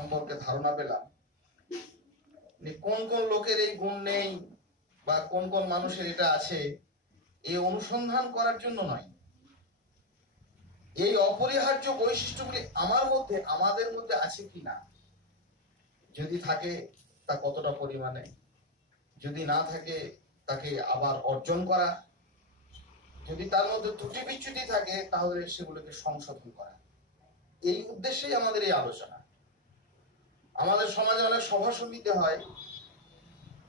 সম্পর্কে ধারণা পেলাম, কোন কোন লোকের এই গুণ নেই বা কোন কোন মানুষের এটা আছে, এই অনুসন্ধান করার জন্য নয়। এই অপরিহার্য বৈশিষ্ট্যগুলি আমার মধ্যে, আমাদের মধ্যে আছে কিনা, যদি থাকে তা কতটা পরিমাণে, যদি না থাকে তাকে আবার অর্জন করা, যদি তার মধ্যে ত্রুটি বিচ্যুতি থাকে তাহলে সেগুলোকে সংশোধন করা। এই উদ্দেশ্যেই আমাদের এই আলোচনা। আমাদের সমাজে অনেক সভা সমিতি হয়,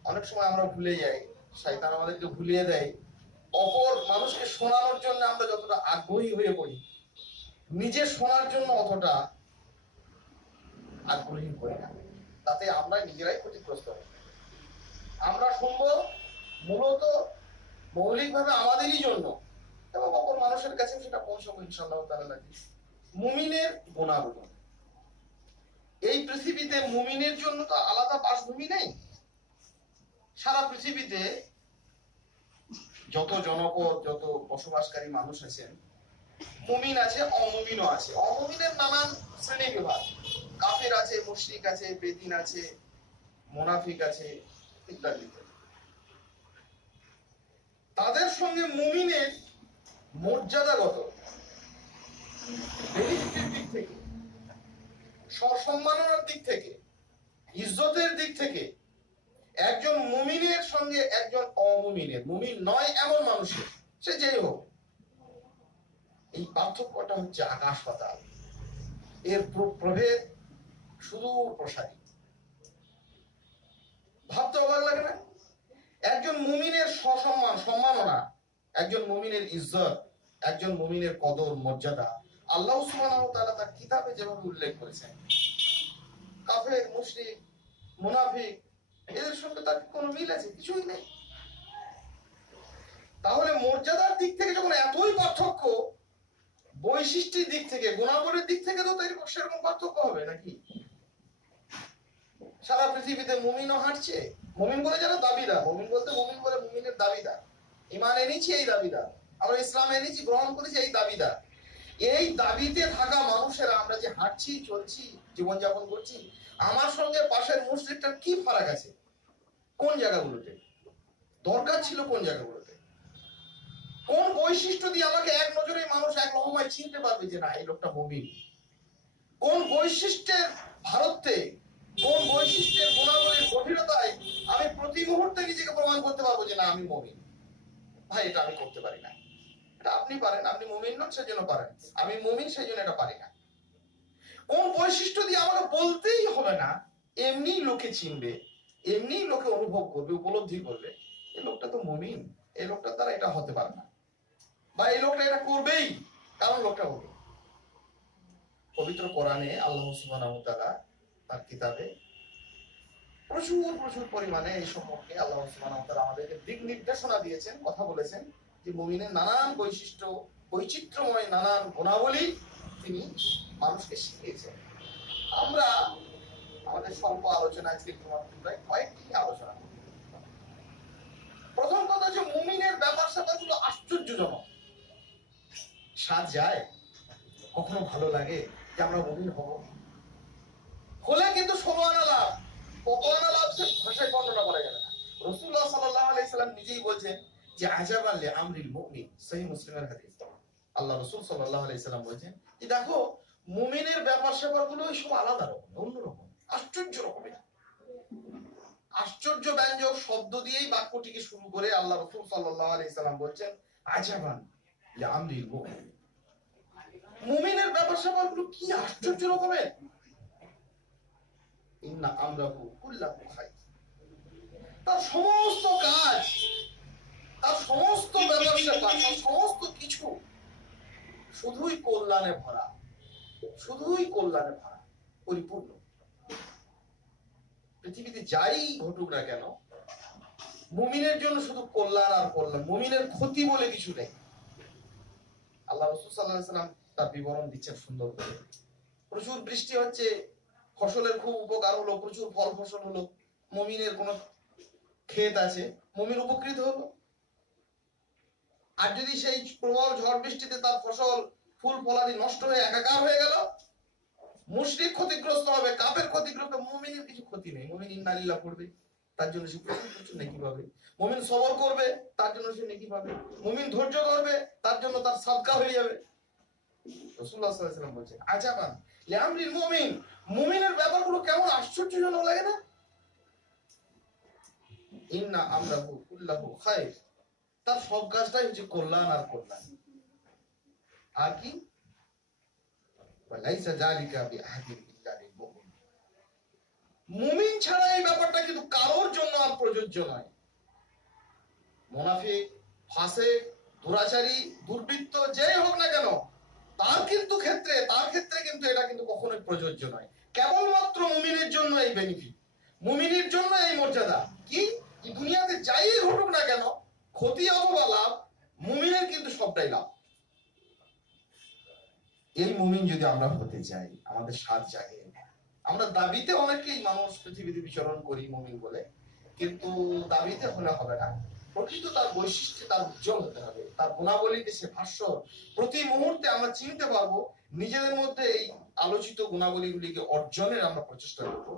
অনেক সময় আমরা ভুলে যাই, শয়তান আমাদেরকে ভুলিয়ে দেয়। অপর মানুষকে শোনানোর জন্য আমরা যতটা আগ্রহী হয়ে পড়ি, নিজে শোনার জন্য অতটা আগ্রহী হই না। তাতে আমরা নিজেরাই ক্ষতিগ্রস্ত হই। আমরা শুনবো মূলত মৌলিকভাবে আমাদেরই জন্য, এবং অপর মানুষের কাছে সেটা পৌঁছাবো ইনশাআল্লাহ তাআলা। মুমিনের গুণাবলী। এই পৃথিবীতে মুমিনের জন্য তো আলাদা বাসভূমি নেই। সারা পৃথিবীতে যত জনপদ, যত বসবাসকারী মানুষ আছেন, মুমিন আছে, অমুমিনও আছে। অমুমিনের নানান শ্রেণী বিভাগ, কাফের আছে, মুশরিক আছে, বেদিন আছে, মুনাফিক আছে, ইত্যাদি। তাদের সঙ্গে মুমিনের মর্যাদাগত বেনিফিটের দিক থেকে, সম্মাননার দিক থেকে, ইজ্জতের দিক থেকে একজন মুমিনের সঙ্গে একজন অমুমিনের, মুমিন নয় এমন মানুষের, সে যেই হোক, এই পার্থক্যটা হচ্ছে আকাশ পাতাল। এর প্রভেদ সুদূর প্রসারী। ভাবতে অবাক লাগে না? একজন মুমিনের সসম্মান, সম্মাননা, একজন মুমিনের ইজ্জত, একজন মুমিনের কদর, মর্যাদা আল্লাহ সুবহানাহু ওয়া তাআলা তার কিতাবে যেভাবে উল্লেখ করেছেন, কাফের, মুশরিক, মুনাফিক এদের সঙ্গে তার কোনো মিল আছে? কিছুই নেই। তাহলে মর্যাদার দিক থেকে যখন এতই পার্থক্য, বৈশিষ্ট্যের দিক থেকে, গুণাবলীর দিক থেকে তো সেরকম পার্থক্য হবে নাকি? সারা পৃথিবীতে মুমিনও হাঁটছে, মুমিন বলে যারা দাবিদার, মুমিন বলতে মুমিন বলে মুমিনের দাবিদার, ঈমান এনেছি এই দাবিদার, আমরা ইসলাম এনেছি, গ্রহণ করেছি এই দাবিদার। এই দাবিতে থাকা মানুষেরা আমরা যে হাঁটছি, চলছি, জীবনযাপন করছি, আমার সঙ্গে পাশের মুশরিকটার কি ফারাক আছে? কোন জায়গাগুলোতে দরকার ছিল, কোন জায়গাগুলোতে, কোন বৈশিষ্ট্য দিয়ে আমাকে এক নজরে মানুষ এক লহমায় চিনতে পারবে যে না এই লোকটা মুমিন? কোন বৈশিষ্ট্যের ভারতে, কোন বৈশিষ্ট্যের গুণাবলীর গভীরতায় আমি প্রতি মুহূর্তে নিজেকে প্রমাণ করতে পারবো যে না আমি মুমিন? ভাই, এটা আমি করতে পারি না। এটা আপনি পারেন, আপনি মুমিন নন সেজন্য পারেন, আমি মুমিন সেই জন্য এটা পারি না। কোন বৈশিষ্ট্য দিয়ে আমাকে বলতেই হবে না, এমনি লোকে চিনবে, এমনি লোকে অনুভব করবে, উপলব্ধি করবে এই লোকটা তো মুমিন, এই লোকটার দ্বারা এটা হতে পারে না, বা এই লোকটা এটা করবেই কারণ লোকটা মুমিন। পবিত্র কোরআনে আল্লাহ সুবহানাহু ওয়া তাআলা তার কিতাবে প্রচুর প্রচুর পরিমাণে এই সম্পর্কে আল্লাহ সুবহানাহু ওয়া তাআলা আমাদেরকে দিক নির্দেশনা দিয়েছেন, কথা বলেছেন যে মুমিনের নানান বৈশিষ্ট্য, বৈচিত্র্যময় নানান গুণাবলী তিনি মানুষকে শিখিয়েছেন। আমরা আমাদের স্বল্প আলোচনা আজকে কয়েকটি আলোচনা করব। প্রথম কথা হচ্ছে মুমিনের ব্যাপার স্যাপারগুলো আশ্চর্যজনক। স্বাদ যায়, কখনো ভালো লাগে যে আমরা মুমিন হব, হলে কিন্তু 16 আনা লাভ, কত আনা লাভ সে ভাষায় বর্ণনা করা যাবে না। রাসূলুল্লাহ সাল্লাল্লাহু আলাইহি সাল্লাম নিজেই বলছেন যে আজাবান লিআমরিল মুমিন, সহিহ মুসলিমের হাদিস। আল্লাহ রাসূল সাল্লাল্লাহু আলাইহি সাল্লাম বলছেন যে দেখো মুমিনের ব্যাপার স্যাপারগুলো সব আলাদা রকম, অন্যরকম, আশ্চর্য রকমের। আশ্চর্য ব্যঞ্জক শব্দ দিয়েই বাক্যটিকে শুরু করে আল্লাহ রাসূল সাল্লাল্লাহু আলাইহি সাল্লাম বলছেন আজাবান লিআমরিল মুমিন, মুমিনের ব্যাপার স্যাপারগুলো কি আশ্চর্য রকমের। ইন্না আমরাহু কুল্লাহু খায়র, তার সমস্ত কাজ, তার সমস্ত ব্যাপার স্যাপার, তার সমস্ত কিছু শুধুই কল্যাণে ভরা, শুধুই কল্যাণে ভরা, পরিপূর্ণ। পৃথিবীতে যাই ঘটুক না কেন, মুমিনের জন্য শুধু কল্যাণ আর কল্যাণ, মুমিনের ক্ষতি বলে কিছু নেই। আল্লাহ রাসূল সাল্লাল্লাহু আলাইহি সাল্লাম তার বিবরণ দিচ্ছেন সুন্দর করে। প্রচুর বৃষ্টি হচ্ছে, ফসলের খুব উপকার হলো, প্রচুর ফল ফসল হলো, মুমিনের কোন ক্ষেত আছে, মুমিন উপকৃত হলো। আর যদি সেই প্রবল ঝড় বৃষ্টিতে তার ফসল ফুল ফলাদি নষ্ট হয়ে একাকার হয়ে গেল, মুশরিক ক্ষতিগ্রস্ত হবে, কাফের ক্ষতি ক্ষতি নেই। মুমিন ইন্না লিল্লাহ পড়বে, তার জন্য সে প্রচুর প্রচুর নেকি পাবে। মুমিন সবর করবে, তার জন্য সে নেকি পাবে। মুমিন ধৈর্য ধরবে, তার জন্য তার সাদকা হয়ে যাবে। রাসূলুল্লাহ সাল্লাল্লাহু আলাইহি ওয়াসাল্লাম বলেছেন, আজাবান লিআমরিল মুমিন, মুমিনের ব্যাপারগুলো কেমন আশ্চর্যজনক লাগে না? ইন্না আমরাহু কুল্লাহু খায়র, তার সব কাজটাই হচ্ছে কল্যাণ আর কল্যাণ। আর কি ওয়ালাইসা যালিকা বিআহাদিন ইল্লা লিল মুমিন, মুমিন ছাড়া এই ব্যাপারটা কিন্তু কারোর জন্য আর প্রযোজ্য নয়। মুনাফিক, ফাসিক, দুরাচারী, দুর্বৃত্ত যেই হোক না কেন, তার ক্ষেত্রে কিন্তু এটা কিন্তু কখনোই প্রযোজ্য নয়। কেবলমাত্র মুমিনের জন্য এই বেনিফিট, মুমিনের জন্য এই মর্যাদা। কি দুনিয়াতে যাই ঘটুক না কেন, ক্ষতি অথবা লাভ, মুমিনের কিন্তু সবটাই লাভ। এই মুমিন যদি আমরা হতে চাই, আমাদের সাথ জাগে। আমরা দাবিতে অনেকেই মানুষ পৃথিবীতে বিচরণ করি মুমিন বলে, কিন্তু দাবিতে হলে হবে না। প্রকৃত তার বৈশিষ্ট্যে তার উজ্জ্বল হতে হবে, তার গুণাবলীতে সে ভাষ্য প্রতি মুহূর্তে আমরা চিনতে পারবো। নিজেদের মধ্যে এই আলোচিত গুণাবলীগুলিকে অর্জনের আমরা প্রচেষ্টা করব,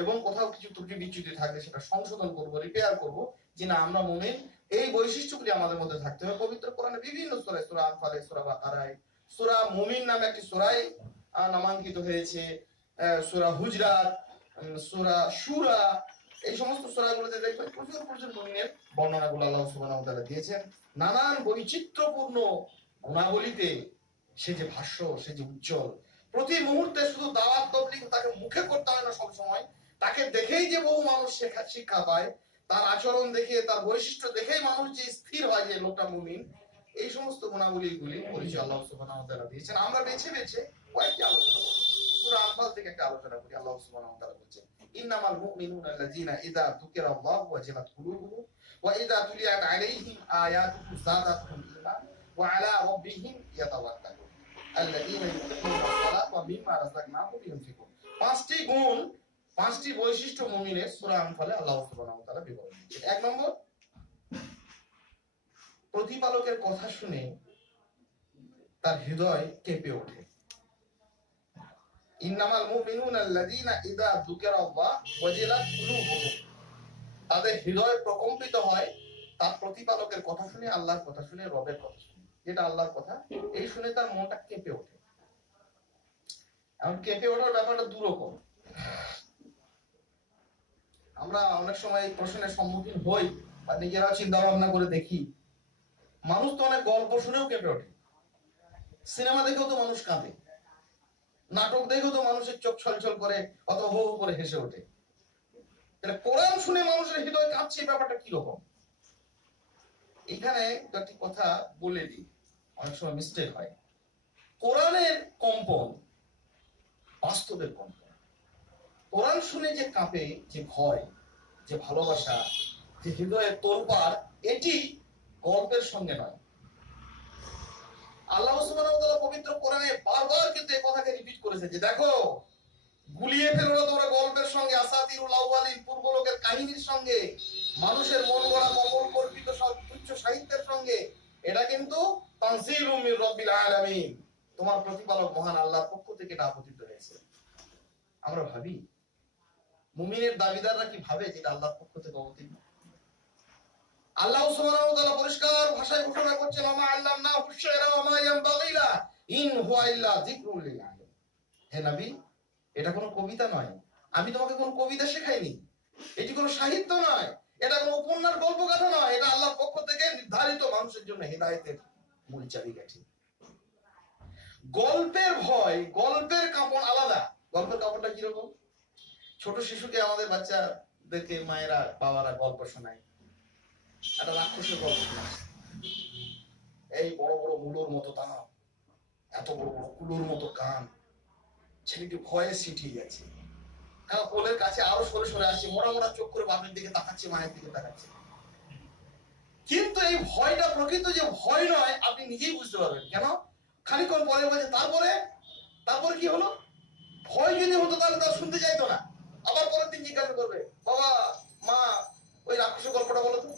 এবং কোথাও কিছু ত্রুটি বিচ্যুতি থাকলে সেটা সংশোধন করব, রিপেয়ার করব, যে না আমরা মুমিন, এই বৈশিষ্ট্যগুলি আমাদের মধ্যে থাকতে হবে। পবিত্র কোরআনে বিভিন্ন সূরা, সূরা আনফালে, সূরা বাকারায়, সূরা মুমিন নামে একটি সূরাই নামাঙ্কিত হয়েছে, সূরা হুজরাত, সূরা শুরা, এই সমস্ত সূরাগুলোতে দেখবেন প্রচুর প্রচুর মুমিনের বর্ণনাগুলো আল্লাহ সুবহানাহু ওয়া তাআলা দিয়েছেন। নানান বৈচিত্র্যপূর্ণ গুণাবলীতে সে যে ভাষ্য, সে যে উজ্জ্বল। প্রতি মুহূর্তে শুধু দাওয়াত তাবলীগ তাকে মুখে করতে হয় না, সব সময় তাকে দেখেই যে বহু মানুষ শিক্ষা পায়, তার আচরণ দেখে, তার বৈশিষ্ট্য দেখেই মানুষ যে স্থির হয় যে লোকটা মুমিন। এই সমস্ত গুণাবলীগুলি পরিচয় আল্লাহ সুবহানাহু ওয়া তাআলা দিয়েছেন। আমরা বেছে বেছে কয়েকটি আলোচনা করব। সূরা আনফাল থেকে একটা আলোচনা করি। আল্লাহ সুবহানাহু ওয়া তাআলা বলেছেন, ইন্নামাল মুমিনুনা আল্লাযীনা ইযা যুকিরাল্লাহু ওয়াজিলাত কুলুবুহুম ওয়া ইযা তুলিয়াত আলাইহিম আয়াতুহু যাদাতহুম ঈমানান ওয়া আলা রাব্বিহিম ইয়াতাওয়াক্কালুন আল্লাযীনা ইউকিমুনাস সালাতা ওয়া মিম্মা রাযাকনাহুম ইউনফিকুন। পাঁচটি গুণ, পাঁচটি বৈশিষ্ট্য মুমিনের সূরা আনফালে আল্লাহ সুবহানাহু ওয়া তাআলা বিবরণ দিয়েছেন। এক নম্বর, প্রতিপালকের কথা শুনে তার হৃদয় কেঁপে ওঠে। ইন্নামাল মুমিনুনা আল্লাযীনা ইযা যুকিরাল্লাহু ওয়াজিলাত কুলুবুহুম, তাদের হৃদয় প্রকম্পিত হয় তার প্রতিপালকের কথা শুনে, আল্লাহর কথা শুনে, রবের কথা শুনে, যেটা আল্লাহর কথা, এই শুনে তার মনটা কেঁপে ওঠে। এখন কেঁপে ওঠার ব্যাপারটা দুরকম। আমরা অনেক সময় এই প্রশ্নের সম্মুখীন হই বা নিজেরা চিন্তা ভাবনা করে দেখি, মানুষ তো অনেক গল্প শুনেও কেঁপে ওঠে, সিনেমা দেখেও তো মানুষ কাঁদে, নাটক দেখেও তো মানুষের চোখ ছলছল করে, অত হো হো করে হেসে ওঠে। কোরআন শুনে মানুষের হৃদয় কাঁপছে, ব্যাপারটা কিরকম? এখানে একটি কথা বলে দিই, অনেক সময় মিস্টেক হয়। কোরআনের কম্পন বাস্তবের কম্পন। কোরআন শুনে যে কাঁপে, যে ভয়, যে ভালোবাসা, যে হৃদয়ের তোলপাড়, এটি গল্পের সঙ্গে নয়। আল্লাহ সুবহানাহু ওয়া তাআলা পবিত্র কোরআনে বারবার কিন্তু এই কথাকে রিপিট করেছে যে দেখো, গুলিয়ে ফেলো না তোমরা গল্পের সঙ্গে, আসাতিরুল আউয়ালিন, পূর্ব লোকের কাহিনীর সঙ্গে, মানুষের মন গড়া কপল কল্পিত সব তুচ্ছ সাহিত্যের সঙ্গে। এটা কিন্তু তানজিলুম মির রাব্বিল আলামিন, তোমার প্রতিপালক মহান আল্লাহর পক্ষ থেকে এটা অবতীর্ণ হয়েছে। আমরা ভাবি, মুমিনের দাবিদাররা কি ভাবে যে এটা আল্লাহর পক্ষ থেকে অবতীর্ণ? আল্লাহ সুবহানাহু ওয়া তাআলা পরিষ্কার ভাষায় ঘোষণা করছেন, ওমা আল্লামনাহু আশ-শি'রা ওয়া মা ইয়ানবাগি লা ইন হুয়া ইল্লা যিকরুল লিল আলামিন। হে নবী, এটা কোনো কবিতা নয়, আমি তোমাকে কোনো কবিতা শেখাইনি, এটি কোনো সাহিত্য নয়, এটা কোনো উপন্যাস গল্পগাথা নয়, এটা আল্লাহর পক্ষ থেকে নির্ধারিত মানুষের জন্য হেদায়েতের মূল চাবিকাঠি। গল্পের ভয়, গল্পের কাঁপন আলাদা। গল্পের কাঁপনটা কিরকম? ছোট শিশুকে আমাদের বাচ্চাদেরকে মায়েরা, বাবারা গল্প শোনায়, একটা রাক্ষসের গল্প শোনায়, এই বড় বড় মূলোর মতো দাঁত, এত বড় বড় কুলোর মতো কান, ছেলেটি ভয়ে সিটিয়ে গেছে, কোলের কাছে আরো সরে সরে আসছে, মোড়া মোড়া চোখ করে বাপের দিকে তাকাচ্ছে, মায়ের দিকে তাকাচ্ছে। কিন্তু এই ভয়টা প্রকৃত যে ভয় নয়, আপনি নিজেই বুঝতে পারবেন। কেন? খানিকক্ষণ পরে বলছে, তারপরে কি হলো? ভয় যদি হতো তাহলে তার শুনতে চাইতো না, আবার পরের দিন জিজ্ঞাসা করবে, বাবা, মা, ওই রাক্ষসের গল্পটা বলো তো।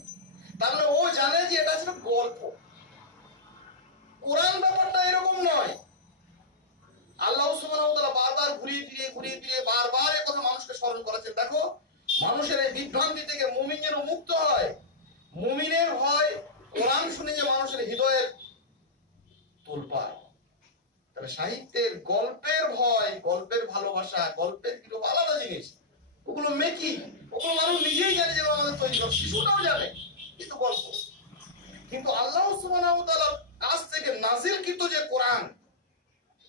তাহলে ও জানে যে এটা ছিল গল্প। কোরআন ব্যাপারটা এরকম নয়। আল্লাহ সুবহানাহু ওয়া তাআলা বারবার ঘুরিয়ে ফিরিয়ে বারবার এই কথা মানুষকে স্মরণ উদাহরণ করেছেন। দেখো মানুষের এই বিভ্রান্তি থেকে মুমিন যেন মুক্ত হয়। মুমিনের ভয় কোরআন শুনে যে মানুষের হৃদয়ের তোলপাড়। তাহলে সাহিত্যের গল্পের ভয়, গল্পের ভালোবাসা, গল্পের বিরূপ আলাদা জিনিস। ওগুলো মেকি, ওগুলো মানুষ নিজেই জানে যে আমাদের তৈরি করে, শিশুটাও জানে, কিন্তু গল্প। কিন্তু আল্লাহ সুবহানাহু ওয়া তাআলার কাছ থেকে নাজিলকৃত যে কোরআন,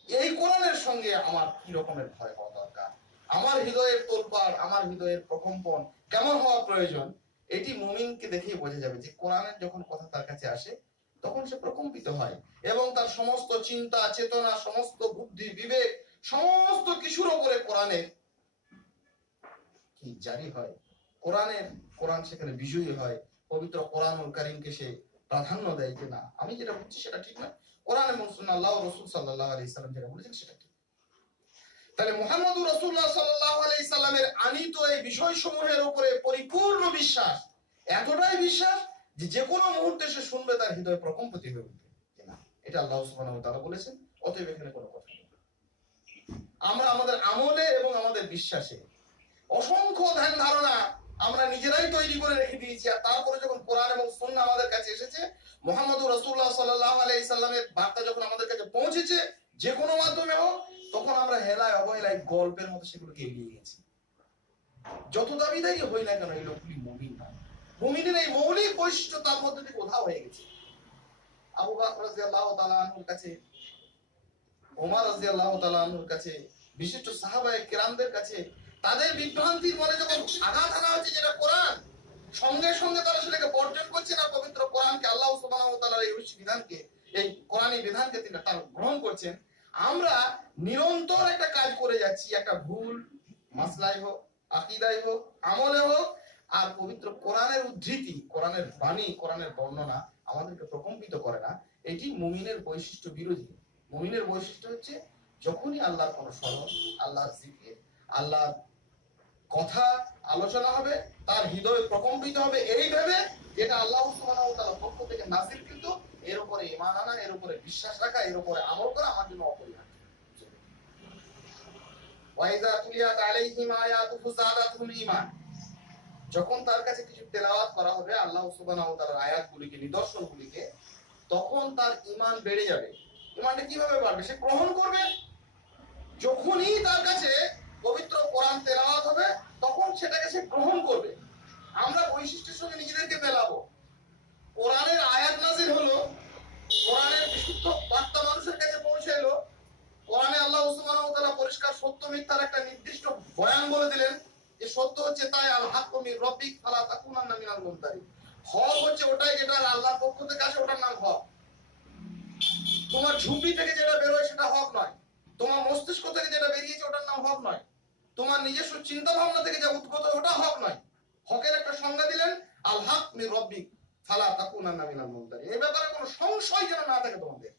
এই কোরআনের সঙ্গে আমার কি রকমের ভয় হওয়া দরকার, আমার হৃদয়ের তোলপাড়, আমার হৃদয়ের প্রকম্পন কেমন হওয়া প্রয়োজন, এটি মুমিনকে দেখেই বোঝা যাবে যে কোরআনের যখন কথা তার কাছে আসে তখন সে প্রকম্পিত হয় এবং তার সমস্ত চিন্তা চেতনা, সমস্ত বুদ্ধি বিবেক, সমস্ত কিছুর উপরে কোরআনের কি জারি হয়, কোরআন সেখানে বিজয়ী হয়। পবিত্র কোরআনুল কারীমকে সে প্রাধান্য দেয় যে না, আমি যেটা বুঝছি সেটা ঠিক না, কোরআন এবং সুন্নাহ আল্লাহ ও রাসূল সাল্লাল্লাহু আলাইহি সাল্লাম যেটা বলেছেন সেটা ঠিক। তাহলে মুহাম্মদুর রাসূলুল্লাহ সাল্লাল্লাহু আলাইহি সাল্লামের আনিত এই বিষয়সমূহের উপরে পরিপূর্ণ বিশ্বাস, এতটাই বিশ্বাস যে কোনো মুহূর্তে সে শুনবে তার হৃদয় প্রকম্পিত হয়ে উঠবে যে না, এটা আল্লাহ সুবহানাহু ওয়া তাআলা বলেছেন, অতএব এখানে কোনো কথা নেই। আমরা আমাদের আমলে এবং আমাদের বিশ্বাসে অসংখ্য ধ্যান ধারণা আমরা নিজেরাই তৈরি করে রেখে দিয়েছি, আর তারপরে যখন কোরআন এবং সুন্নাহ আমাদের কাছে এসেছে, মুহাম্মদুর রাসূলুল্লাহ সাল্লাল্লাহু আলাইহি সাল্লামের বার্তা যখন আমাদের কাছে পৌঁছেছে যে কোনো মাধ্যমে হোক, তখন আমরা হেলায় অবহেলায় গল্পের মতো সেগুলোকে এগিয়ে গেছি। যত দাবিদারি হই না কেন, এই লোকগুলি মুমিন না। মুমিনের এই মৌলিক বৈশিষ্ট্য তার মধ্যে থেকে উধাও হয়ে গেছে। আবু বকর রাদিয়াল্লাহু তাআলা আনহুর কাছে, ওমর রাদিয়াল্লাহু তাআলা আনহুর কাছে, বিশিষ্ট সাহাবায়ে কেরামদের কাছে তাদের বিভ্রান্তির মনে যখন আঘাত আনা হচ্ছে যেটা কোরআন, সঙ্গে সঙ্গে তারা সেটাকে বর্জন করছে না, পবিত্র কোরআনকে, আল্লাহ সুবহানাহু ওয়া তাআলার এই বিধানকে, এই কোরআনী বিধানকে তিনি তারা গ্রহণ করছেন। আমরা নিরন্তর একটা কাজ করে যাচ্ছি, একটা ভুল মাসলাই হোক, আকীদায় হোক, আমলে হোক, আর পবিত্র কোরআনের উদ্ধৃতি, কোরআনের বাণী, কোরআনের বর্ণনা আমাদেরকে প্রকম্পিত করে না। এটি মুমিনের বৈশিষ্ট্য বিরোধী। মুমিনের বৈশিষ্ট্য হচ্ছে যখনই আল্লাহর কোনো স্মরণ, আল্লাহর জিকির, আল্লাহর কথা আলোচনা হবে, তার হৃদয় প্রকম্পিত হবে এই ভেবে যেটা আল্লাহ সুবহানাহু ওয়া তাআলার পক্ষ থেকে নাযিলকৃত, এর উপরে ঈমান আনা, এর উপরে বিশ্বাস রাখা, এর উপরে আমল করা আমার জন্য অপরিহার্য। ওয়াইযা তুলিয়াত আলাইহিম আয়াতুহু যাদাতুহুম ঈমান, যখন তার কাছে কিছু তেলাওয়াত করা হবে আল্লাহ সুবহানাহু ওয়া তাআলার আয়াতগুলিকে, নিদর্শনগুলিকে, তখন তার ঈমান বেড়ে যাবে। ঈমানটা কিভাবে বাড়বে? সে গ্রহণ করবে। যখনই তার কাছে পবিত্র কোরআন তেলাওয়াত হবে তখন সেটাকে সে গ্রহণ করবে। আমরা বৈশিষ্ট্যের সঙ্গে নিজেদেরকে মেলাবো। কোরআনের আয়াত নাযিল হলো, কোরআনের বিশুদ্ধ বার্তা মানুষের কাছে পৌঁছে এলো, কোরআনে আল্লাহ সুবহানাহু ওয়া তাআলা পরিষ্কার সত্য মিথ্যার একটা নির্দিষ্ট বয়ান বলে দিলেন যে সত্য হচ্ছে তাই, আল হাক্কু মির রাব্বিক ফালা তাকুনান্না মিনাল মুমতারিন। হক হচ্ছে ওটাই যেটা আল্লাহর পক্ষ থেকে আসে, ওটার নাম হক। তোমার ঝুপড়ি থেকে যেটা বেরোয় সেটা হক নয়, তোমার মস্তিষ্ক থেকে যেটা বেরিয়েছে ওটার নাম হক নয়, তোমার নিজস্ব চিন্তা ভাবনা থেকে যা উদ্গত ওটা হক নয়। হকের একটা সংজ্ঞা দিলেন, আল হক মির রাব্বিক ফালা তাকুনান্না মিনাল মুমতারিন। এই ব্যাপারে কোনো সংশয় যেন না থাকে তোমাদের।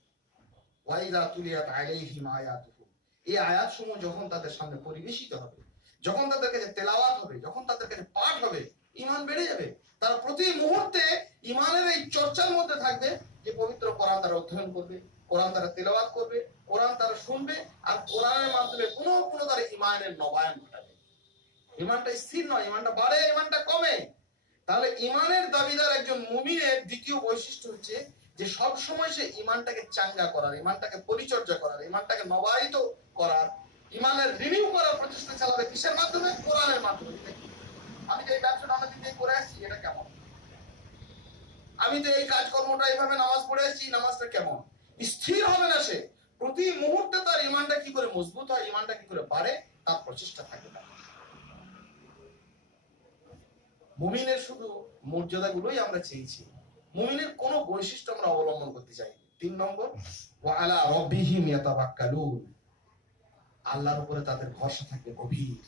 ওয়াইযা তুলিয়াত আলাইহিম আয়াতুহু, এই আয়াতসমূহ যখন তাদের সামনে পরিবেশিত হবে, যখন তাদের কাছে তেলাওয়াত হবে, যখন তাদের কাছে পাঠ হবে, ঈমান বেড়ে যাবে। তারা প্রতি মুহূর্তে ঈমানের এই চর্চার মধ্যে থাকবে যে পবিত্র কোরআন তারা অধ্যয়ন করবে, কোরআন তারা তেলাওয়াত করবে, কোরআন তারা শুনবে, আর কোরআনের মাধ্যমে কোনো তারা ঈমানের নবায়ন ঘটাবে। ঈমানটা স্থির নয়, ঈমানটা বাড়ে, ঈমানটা কমে। তাহলে ঈমানের দাবিদার একজন মুমিনের দ্বিতীয় বৈশিষ্ট্য হচ্ছে যে সব সময় সে ঈমানটাকে চাঙ্গা করার, ঈমানটাকে পরিচর্যা করার, ঈমানটাকে নবায়িত করার, ঈমানের রিনিউ করার প্রচেষ্টা চালাবে। কিসের মাধ্যমে? কোরআনের মাধ্যমে। আমি যে এই ব্যবসাটা অনেকদিন থেকে করে আসছি, এটা কেমন? আমি তো এই কাজকর্মটা এইভাবে নামাজ পড়ে আসছি, নামাজটা কেমন? স্থির হবে না সে। প্রতি মুহূর্তে তার ঈমানটা কি করে মজবুত হয়, ঈমানটা কি করে বাড়ে, তার প্রচেষ্টা থাকে না। মুমিনের শুধু মর্যাদাগুলোই আমরা চেয়েছি, মুমিনের কোন বৈশিষ্ট্য আমরা অবলম্বন করতে চাই। ৩ নম্বর, ওয়া আলা রাব্বিহিম ইয়াতাওয়াক্কালুন, আল্লাহর উপরে তাদের ভরসা থাকবে গভীর,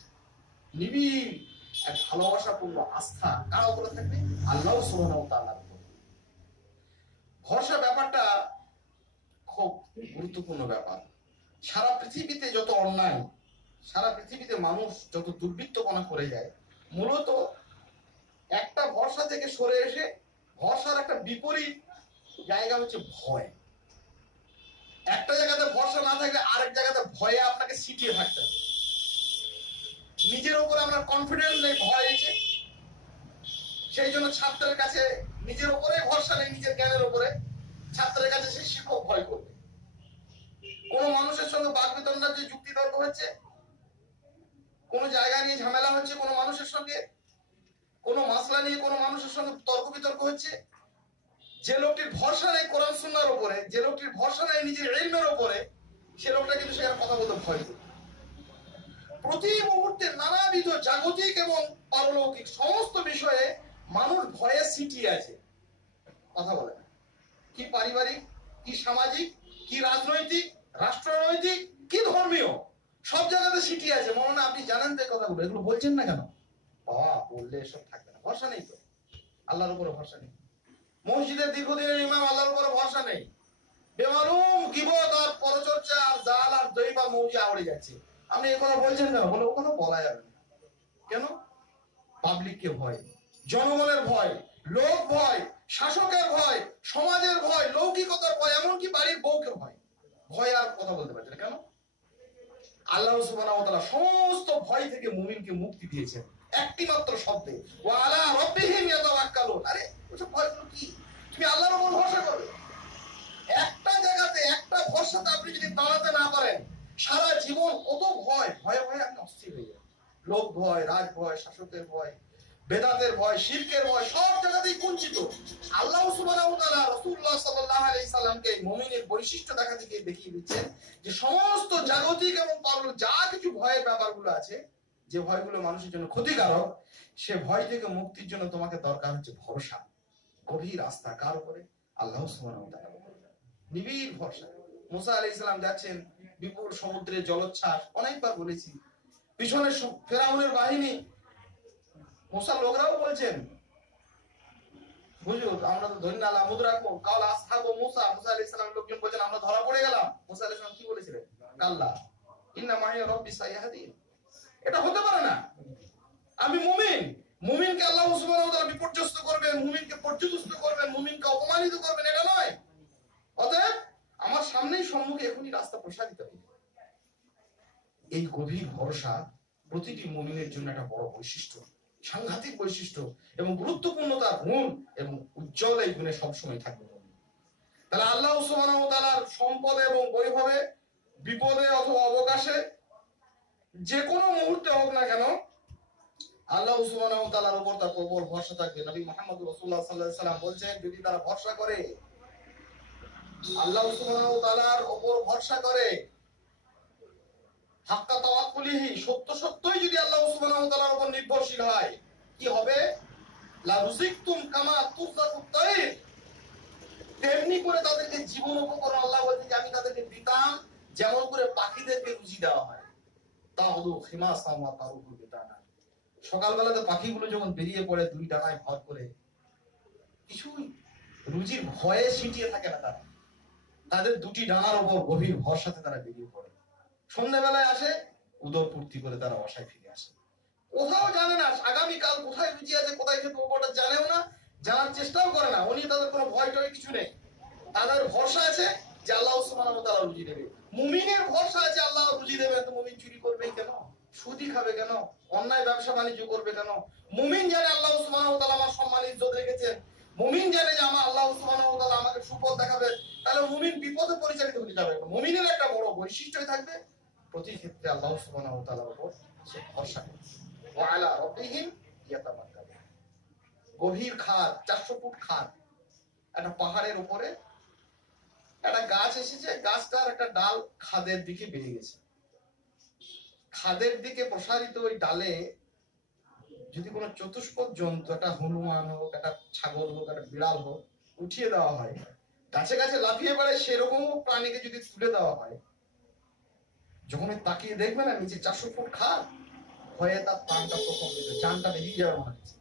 নিবিড়, এক ভালোবাসাপূর্ণ আস্থা কার উপরে থাকবে? আল্লাহ সুবহানাহু ওয়া তাআলার উপর। ভরসা ব্যাপারটা খুব গুরুত্বপূর্ণ ব্যাপার। সারা পৃথিবীতে যত অন্যায়, সারা পৃথিবীতে মানুষ যত দুর্বৃত্তপনা করে যায়, মূলত একটা ভরসা থেকে সরে এসে ভরসার একটা বিপরীত জায়গা হচ্ছে ভয়। একটা জায়গাতে ভরসা না থাকলে আরেক জায়গাতে ভয়ে আপনাকে সিটিয়ে থাকতে হবে। নিজের উপর আমরা পড়াশোনার কনফিডেন্স নেই, ভয় আছে, সেই জন্য ছাত্রের কাছে নিজের উপরে ভরসা নেই, নিজের জ্ঞানের উপরে, ছাত্রের কাছে সেই শিক্ষক ভয় করবে। কোন মানুষের সঙ্গে বাকবিতণ্ডা, যে যুক্তি তর্ক হচ্ছে, কোন জায়গা নিয়ে ঝামেলা হচ্ছে, কোন মানুষের সঙ্গে কোন মাসলা নিয়ে কোন মানুষের সঙ্গে তর্ক বিতর্ক হচ্ছে, যে লোকটির ভরসা নেই কোরআন সুন্নাহর উপরে, যে লোকটির ভরসা নেই নিজের ইলমের উপরে, সে লোকটা কিন্তু সেখানে কথা বলতে ভয় করে। প্রতি মুহূর্তে নানাবিধ জাগতিক এবং পারলৌকিক সমস্ত বিষয়ে মানুষ ভয়ে সিটিয়ে আছে, কথা বলে না। কি পারিবারিক, কি সামাজিক, কি রাজনৈতিক, রাষ্ট্রনৈতিক, কি ধর্মীয়, সব জায়গাতে সিটিয়ে আছে। মনে আপনি জানেন তো কথাগুলো, এগুলো বলছেন না কেন? বাবা বললে এসব থাকবে না, ভরসা নেই তো, আল্লাহর উপরে ভরসা নেই। মসজিদের দীর্ঘদিনের ইমাম, আল্লাহর উপরে ভরসা নেই, বেমালুম গীবত আর পরচর্চা আর জাল আর দৈব আর মৌজি আওড়ে যাচ্ছে। আপনি এই কথা বলছেন কেন? বলে ও কথা বলা যাবে না। কেন? পাবলিককে ভয়, জনগণের ভয়, লোক ভয়, শাসকের ভয়, সমাজের ভয়, লৌকিকতার ভয়, এমনকি বাড়ির বউকে ভয়। ভয় আর কথা বলতে পারছে না কেন? আল্লাহ সুবহানাহু ওয়া তাআলা সমস্ত ভয় থেকে মুমিনকে মুক্তি দিয়েছেন একটি মাত্র শব্দে, ওয়া আলা রাব্বিহিম ইয়াতাওয়াক্কালুন। আরে ওসব ভয়গুলো কি? তুমি আল্লাহর উপর ভরসা করবে। একটা জায়গাতে একটা ভরসাতে আপনি যদি দাঁড়াতে না পারেন, সারা জীবন কত ভয়, ভয়ে ভয়ে আপনি অস্থির হয়ে যাবেন। লোক ভয়, রাজ ভয়, শাসকের ভয়, বেদাতের ভয়, শিরকের ভয়, সব জায়গাতেই কুঞ্চিত। আল্লাহ সুবহানাহু ওয়া তাআলা রাসূলুল্লাহ সাল্লাল্লাহু আলাইহি সাল্লামকে মুমিনের বৈশিষ্ট্য দেখিয়ে দিচ্ছেন যে সমস্ত জাগতিক এবং পারলৌকিক যা কিছু ভয়ের ব্যাপারগুলো আছে, যে ভয়গুলো মানুষের জন্য ক্ষতিকারক, সে ভয় থেকে মুক্তির জন্য তোমাকে দরকার হচ্ছে ভরসা, গভীর আস্থা। কার উপরে? আল্লাহ সুবহানাহু ওয়া তাআলার উপরে, নিবিড় ভরসা। মুসা আলাইহিস সালাম যাচ্ছেন বিপুল সমুদ্রে জলোচ্ছ্বাস, অনেকবার বলেছি, পিছনে ফেরাউনের বাহিনী, মুসার লোকরাও বলছেন হুজুর আমরা তো ধরি না আল্লাহ মুদরাকু কাল আসহাবু মুসা, মুসা আলাইহিস সালাম লোকজন বলেন আমরা ধরা পড়ে গেলাম। মুসা আলাইহিস সালাম কি বলেছিলেন? কাল্লা ইন্না মাইয়া রাব্বি সাইয়াহদিন। এটা হতে পারে না। আমি মুমিন, মুমিনকে আল্লাহ সুবহানাহু ওয়া তাআলা বিপর্যস্ত করবেন, মুমিনকে পর্যুদস্ত করবেন, মুমিনকে অপমানিত করবেন, এটা নয়। অতএব আমার সামনেই সম্মুখে এখনই রাস্তা প্রসারিত হবে। এই গভীর ভরসা প্রতিটি মুমিনের জন্য একটা বড় বৈশিষ্ট্য, সাংঘাতিক বৈশিষ্ট্য এবং গুরুত্বপূর্ণ তার গুণ, এবং উজ্জ্বল এই গুণে সবসময় থাকবে। তাহলে আল্লাহ সুবহানাহু ওয়া তাআলার সম্পদে এবং বৈভবে, বিপদে অথবা অবকাশে, যে কোনো মুহূর্তে হোক না কেন, আল্লাহ সুবহানাহু ওয়া তাআলার উপর তার প্রবল ভরসা থাকবে। নবী মুহাম্মদ রাসূলুল্লাহ সাল্লাল্লাহু আলাইহি ওয়াসাল্লাম বলেছেন, যদি তারা ভরসা করে, আল্লাহ সুবহানাহু ওয়া তাআলার উপর ভরসা করে, হাক্কা তাওয়াক্কুলিহি, সত্য সত্যই যদি আল্লাহ সুবহানাহু ওয়া তাআলার উপর নির্ভরশীল হয়, কি হবে? লা রুজিকতুম কামা তুরজাকুত তাইর, তেমনি করে তাদেরকে জীবন উপকরণ, আল্লাহ বলেন যে আমি তাদেরকে দিতাম যেমন করে পাখিদেরকে রুজি দেওয়া হয়। তাহুদু খিমাসাম ওয়া তারুহু বিতানা। সকালবেলাতে পাখিগুলো যখন বেরিয়ে পড়ে দুই ডানায় ভর করে, কিছুই রুজির ভয়ে ছিটিয়ে থাকে না তারা, তাদের দুটি ডানার উপর গভীর ভরসাতে তারা বেরিয়ে পড়ে। সন্ধ্যাবেলায় আসে, উদর পূর্তি করে তারা বাসায় ফিরে আসে। কোথাও জানে না আগামীকাল কোথায় রুজি আছে, কোথায় খেতে ওটা জানেও না, জানার চেষ্টাও করে না। উনি তাদের কোনো ভয় টয় কিছু নেই, তাদের ভরসা আছে যে আল্লাহ সুবহানাহু ওয়া তাআলা রুজি দেবে। মুমিনের ভরসা আছে আল্লাহ রুজি দেবে। তো মুমিন চুরি করবে কেন? সুদি খাবে কেন? অন্যায় ব্যবসা বাণিজ্য করবে কেন? মুমিন জানে আল্লাহ সুবহানাহু ওয়া তাআলা আমার সম্মান ইজ্জত রেখেছেন, মুমিন জানে যে আমার আল্লাহ সুবহানাহু ওয়া তাআলা আমাকে সুপথ দেখাবে। তাহলে মুমিন বিপদে পরিচালিত হতে যাবে। মুমিনের একটা বড় বৈশিষ্ট্যই থাকবে প্রতি ক্ষেত্রে আল্লাহ সুবহানাহু ওয়া তাআলার উপর সে ভরসা করে। ওয়া আলা রাব্বিহিম ইয়াতাওয়াক্কালুন। গভীর খাদ, 400 ফুট খাদ, একটা পাহাড়ের উপরে একটা গাছ এসেছে, গাছটার একটা ডাল খাদের দিকে বেরিয়ে গেছে। খাদের দিকে প্রসারিত ওই ডালে যদি কোনো চতুষ্পদ জন্তু, একটা হনুমান হোক, একটা ছাগল হোক, একটা বিড়াল হোক, উঠিয়ে দেওয়া হয়, গাছে গাছে লাফিয়ে বেড়ায়, সেরকম প্রাণীকে যদি তুলে দেওয়া হয়, যখন তাকিয়ে দেখবে না নিচে 400 ফুট খাদ, ভয়ে তার প্রাণটা প্রকম্পিত, জানটা বেরিয়ে যাবে মনে হচ্ছে।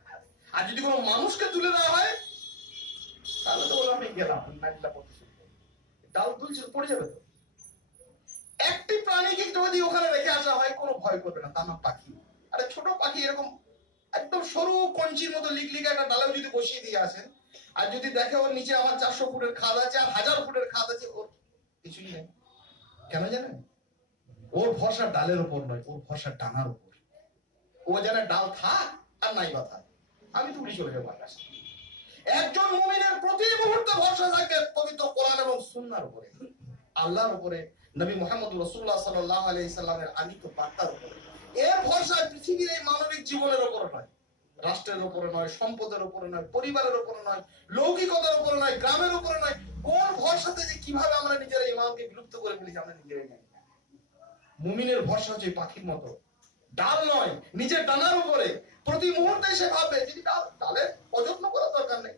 আর যদি কোনো মানুষকে তুলে দেওয়া হয়, তাহলে তো বললাম আমি গেলাম, নাইলা করতে শুরু করবে, ডাল দুলছে পড়ে যাবে। তো একটি প্রাণীকে যদি ওখানে রেখে আসা হয়, কোনো ভয় করবে না, তার নাম পাখি। আরে ছোট পাখি এরকম একদম সরু কঞ্চির মতো লিকলিকা একটা ডালেও যদি বসিয়ে দিয়ে আসেন, আর যদি দেখে ওর নিচে আমার 400 ফুটের খাদ আছে আর 1000 ফুটের খাদ আছে, ওর কিছুই নেই। কেন জানেন? ওর ভরসা ডালের উপর নয়, ওর ভরসা ডানার উপর। ও যেন ডাল থাক আর নাই বা থাক, আমি তো উড়ে চলে যাবো আকাশে। একজন মুমিনের প্রতি মুহূর্তে ভরসা থাকবে পবিত্র কোরআন এবং সুন্নাহর উপরে, আল্লাহর উপরে, নবী মুহাম্মদ রাসূলুল্লাহ সাল্লাল্লাহু আলাইহি সাল্লামের আনিত বার্তার উপরে। এর ভরসা পৃথিবীর এই মানবিক জীবনের উপর নয়, রাষ্ট্রের উপরে নয়, সম্পদের উপরে নয়, পরিবারের উপরে নয়, লৌকিকতার উপরে নয়, গ্রামের উপরে নয়। কোন ভরসাতে যে কিভাবে আমরা নিজেরা ইমানকে বিলুপ্ত করে ফেলেছি আমরা নিজেরাই জানি না। মুমিনের ভরসা হচ্ছে পাখির মতো, ডাল নয়, নিজের ডানার উপরে। প্রতি মুহূর্তে সে ভাববে যদি ডালে অযত্ন করার দরকার নেই,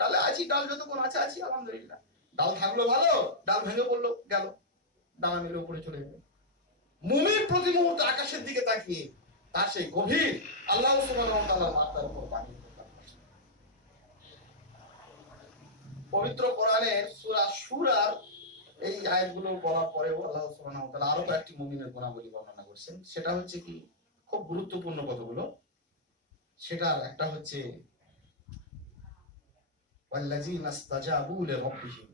ডালে আছি, ডাল যতক্ষণ আছে আছি আলহামদুলিল্লাহ। ডাল থাকলো ভালো, ডাল ভেঙে পড়লো গেল, ডানা মিলে উপরে চলে যাবে। মুমিন প্রতি মুহূর্তে আকাশের দিকে তাকিয়ে তার সেই গভীর আল্লাহ সুবহানাহু ওয়া তাআলার বার্তার উপর বাণী। পবিত্র কোরআনের সূরা সূরার এই আয়াতগুলো বলার পরেও আল্লাহ সুবহানাহু ওয়া তাআলা আরো কয়েকটি মুমিনের গুণাবলী বর্ণনা করেছেন। সেটা হচ্ছে কি, খুব গুরুত্বপূর্ণ কতগুলো। সেটা একটা হচ্ছে ওয়াল্লাযীনা ইসতাজাবু লিরাব্বিহিম,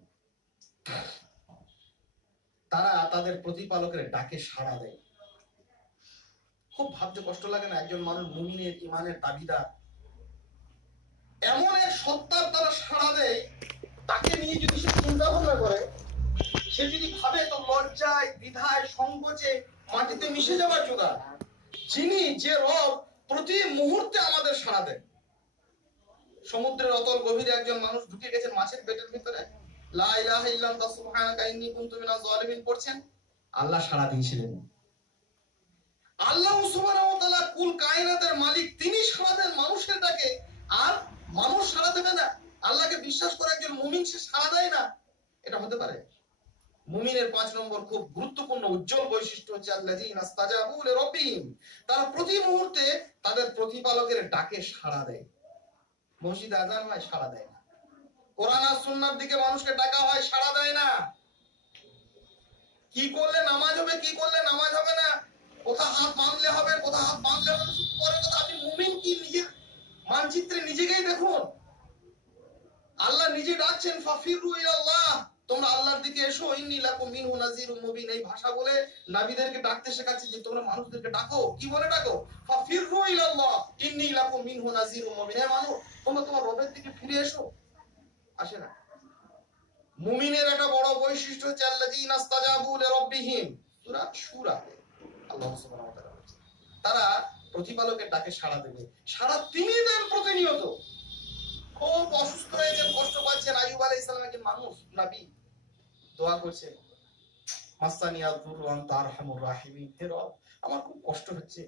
তারা তাদের প্রতিপালকের ডাকে সাড়া দেয়। খুব ভাবতে কষ্ট লাগে না, একজন মানুষ মুমিনের ঈমানের দাবিদার, এমন এক সত্তার তারা সাড়া দেয়, তাকে নিয়ে যদি সে চিন্তা ভাবনা করে, সে যদি ভাবে তো লজ্জায় দ্বিধায় সংকোচে মাটিতে মিশে যাওয়ার জোগাড়। যিনি যে রব প্রতি মুহূর্তে আমাদের সাড়া দেন। সমুদ্রের অতল গভীরে একজন মানুষ ঢুকে গেছেন মাছের পেটের ভিতরে, লা ইলাহা ইল্লা আনতা সুবহানাকা ইন্নী কুনতু মিনাজ জালিমিন পড়ছেন, আল্লাহ সাড়া দিয়েছিলেন। আল্লাহ সুবহানাহু ওয়া তাআলা কুল কায়নাতের মালিক, তিনি সাড়া দেন মানুষের ডাকে, আর মানুষ সাড়া দেবে না? আল্লাহকে বিশ্বাস করে একজন মুমিন সে সাড়া দেয় না, এটা হতে পারে? মুমিনের 5 নম্বর খুব গুরুত্বপূর্ণ উজ্জ্বল বৈশিষ্ট্য হচ্ছে আল্লাযীনা ইসতাজাবু লিরাব্বিহিম, তারা প্রতি মুহূর্তে তাদের প্রতিপালকের ডাকে সাড়া দেয়। মসজিদে আযান হয়, সাড়া দেয় না। কোরআন আর সুন্নাহর দিকে মানুষকে ডাকা হয়, সাড়া দেয় না। কি করলে নামাজ হবে, কি করলে নামাজ হবে না, কোথা হাত বাঁধলে হবে, কোথা হাত বাঁধলে হবে না, পরে কথা। আপনি মুমিন কি নিজের মানচিত্রে নিজেকেই দেখুন। আল্লাহ নিজে ডাকছেন, ফাফিরু ইলাল্লাহ, তোমরা আল্লাহর দিকে এসো, ইন্নী লাকুম মিনহু নাযীরুম মুবিন। এই ভাষা বলে নবীদেরকে ডাকতে শেখাচ্ছে যে তোমরা মানুষদেরকে ডাকো। কি বলে ডাকো? ফাফিরু ইলাল্লাহ ইন্নী লাকুম মিনহু নাযীরুম মুবিন। হে মানুষ, তোমরা তোমার রবের দিকে ফিরে এসো। আসে না? মুমিনের একটা বড় বৈশিষ্ট্য হচ্ছে আল্লাযীনা ইসতাজাবু লিরাব্বিহিম, সূরা সূরা আল্লাহ সুবহানাহু ওয়া তাআলা বলেছেন তারা প্রতিপালকের ডাকে সাড়া দেবে। সাড়া তিনি দেন প্রতিনিয়ত। খুব অসুস্থ হয়েছেন, কষ্ট পাচ্ছেন, আইয়ুব আলাইহিস সালাম একজন মানুষ, নবী, দোয়া করছেন, মাসানিয়া দুরু আনতা আরহামুর রাহিমিন, হে রব আমার খুব কষ্ট হচ্ছে,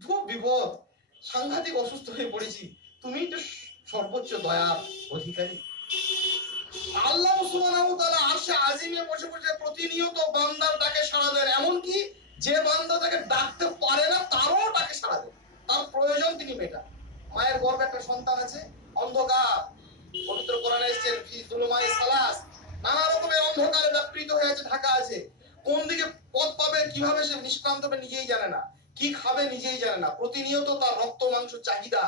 খুব বিপদ, সাংঘাতিক অসুস্থ হয়ে পড়েছি, তুমি তো সর্বোচ্চ দয়ার অধিকারী। আল্লাহ সুবহানাহু ওয়া তাআলা আরশে আজিমে বসে বসে প্রতিনিয়ত বান্দার ডাকে সাড়া দেন। এমন কি যে বান্দা তাকে ডাকতে পারে না তারও ডাকে সাড়া দেন, তার প্রয়োজন তিনি মেটান। মায়ের গর্ভে একটা সন্তান আছে, অন্ধকার, পবিত্র কোরআনে এসেছে ফি যুলুমাই সালাস, নানা রকমের অন্ধকারে ব্যাপৃত হয়ে আছে, ঢাকা আছে। কোন দিকে পথ পাবে, কিভাবে সে নিষ্ক্রান্ত হবে নিজেই জানে না, কি খাবে নিজেই জানে না। প্রতিনিয়ত তার রক্ত মাংস চাহিদা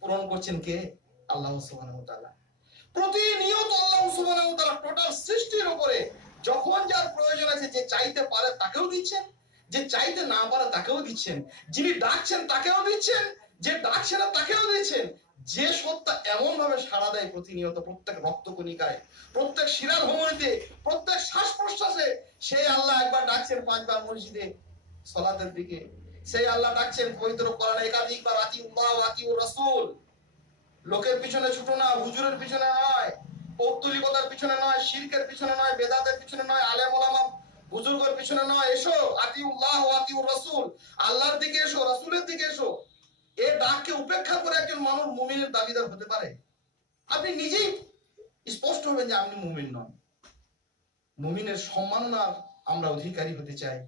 পূরণ করছেন কে? আল্লাহ সুবহানাহু ওয়া তাআলা। প্রতিনিয়ত আল্লাহ সুবহানাহু ওয়া তাআলা টোটাল সৃষ্টির উপরে যখন যার প্রয়োজন আছে, যে চাইতে পারে তাকেও দিচ্ছেন, যে চাইতে না পারে তাকেও দিচ্ছেন, যিনি ডাকছেন তাকেও দিচ্ছেন, যে ডাকছে না তাকেও দিচ্ছেন। যে সত্তা এমন ভাবে সাড়া দেয় প্রতিনিয়ত, প্রত্যেক রক্তকণিকায়, প্রত্যেক শিরার ভ্রমণীতে, প্রত্যেক শ্বাস প্রশ্বাসে, সেই আল্লাহ একবার ডাকছেন 5 বার মসজিদে সালাতের দিকে, সেই আল্লাহ ডাকছেন পবিত্র কোরআনে একাধিকবার আতিউল্লাহ ওয়া আতিউর রাসূল। লোকের পিছনে ছুটো না, হুজুরের পিছনে নয়, পৌত্তলিকতার পিছনে নয়, শিরকের পিছনে নয়, বেদাতের পিছনে নয়, আলেম ওলামা বুজুর্গের পিছনে নয়, এসো আতিউল্লাহ ওয়া আতিউর রাসূল, আল্লাহর দিকে এসো, রাসূলের দিকে এসো। এই ডাককে উপেক্ষা করে একজন মানুষ মুমিনের দাবিদার হতে পারে? আপনি নিজেই স্পষ্ট হবেন যে আপনি মুমিন নন। মুমিনের সম্মাননার আমরা অধিকারী হতে চাই,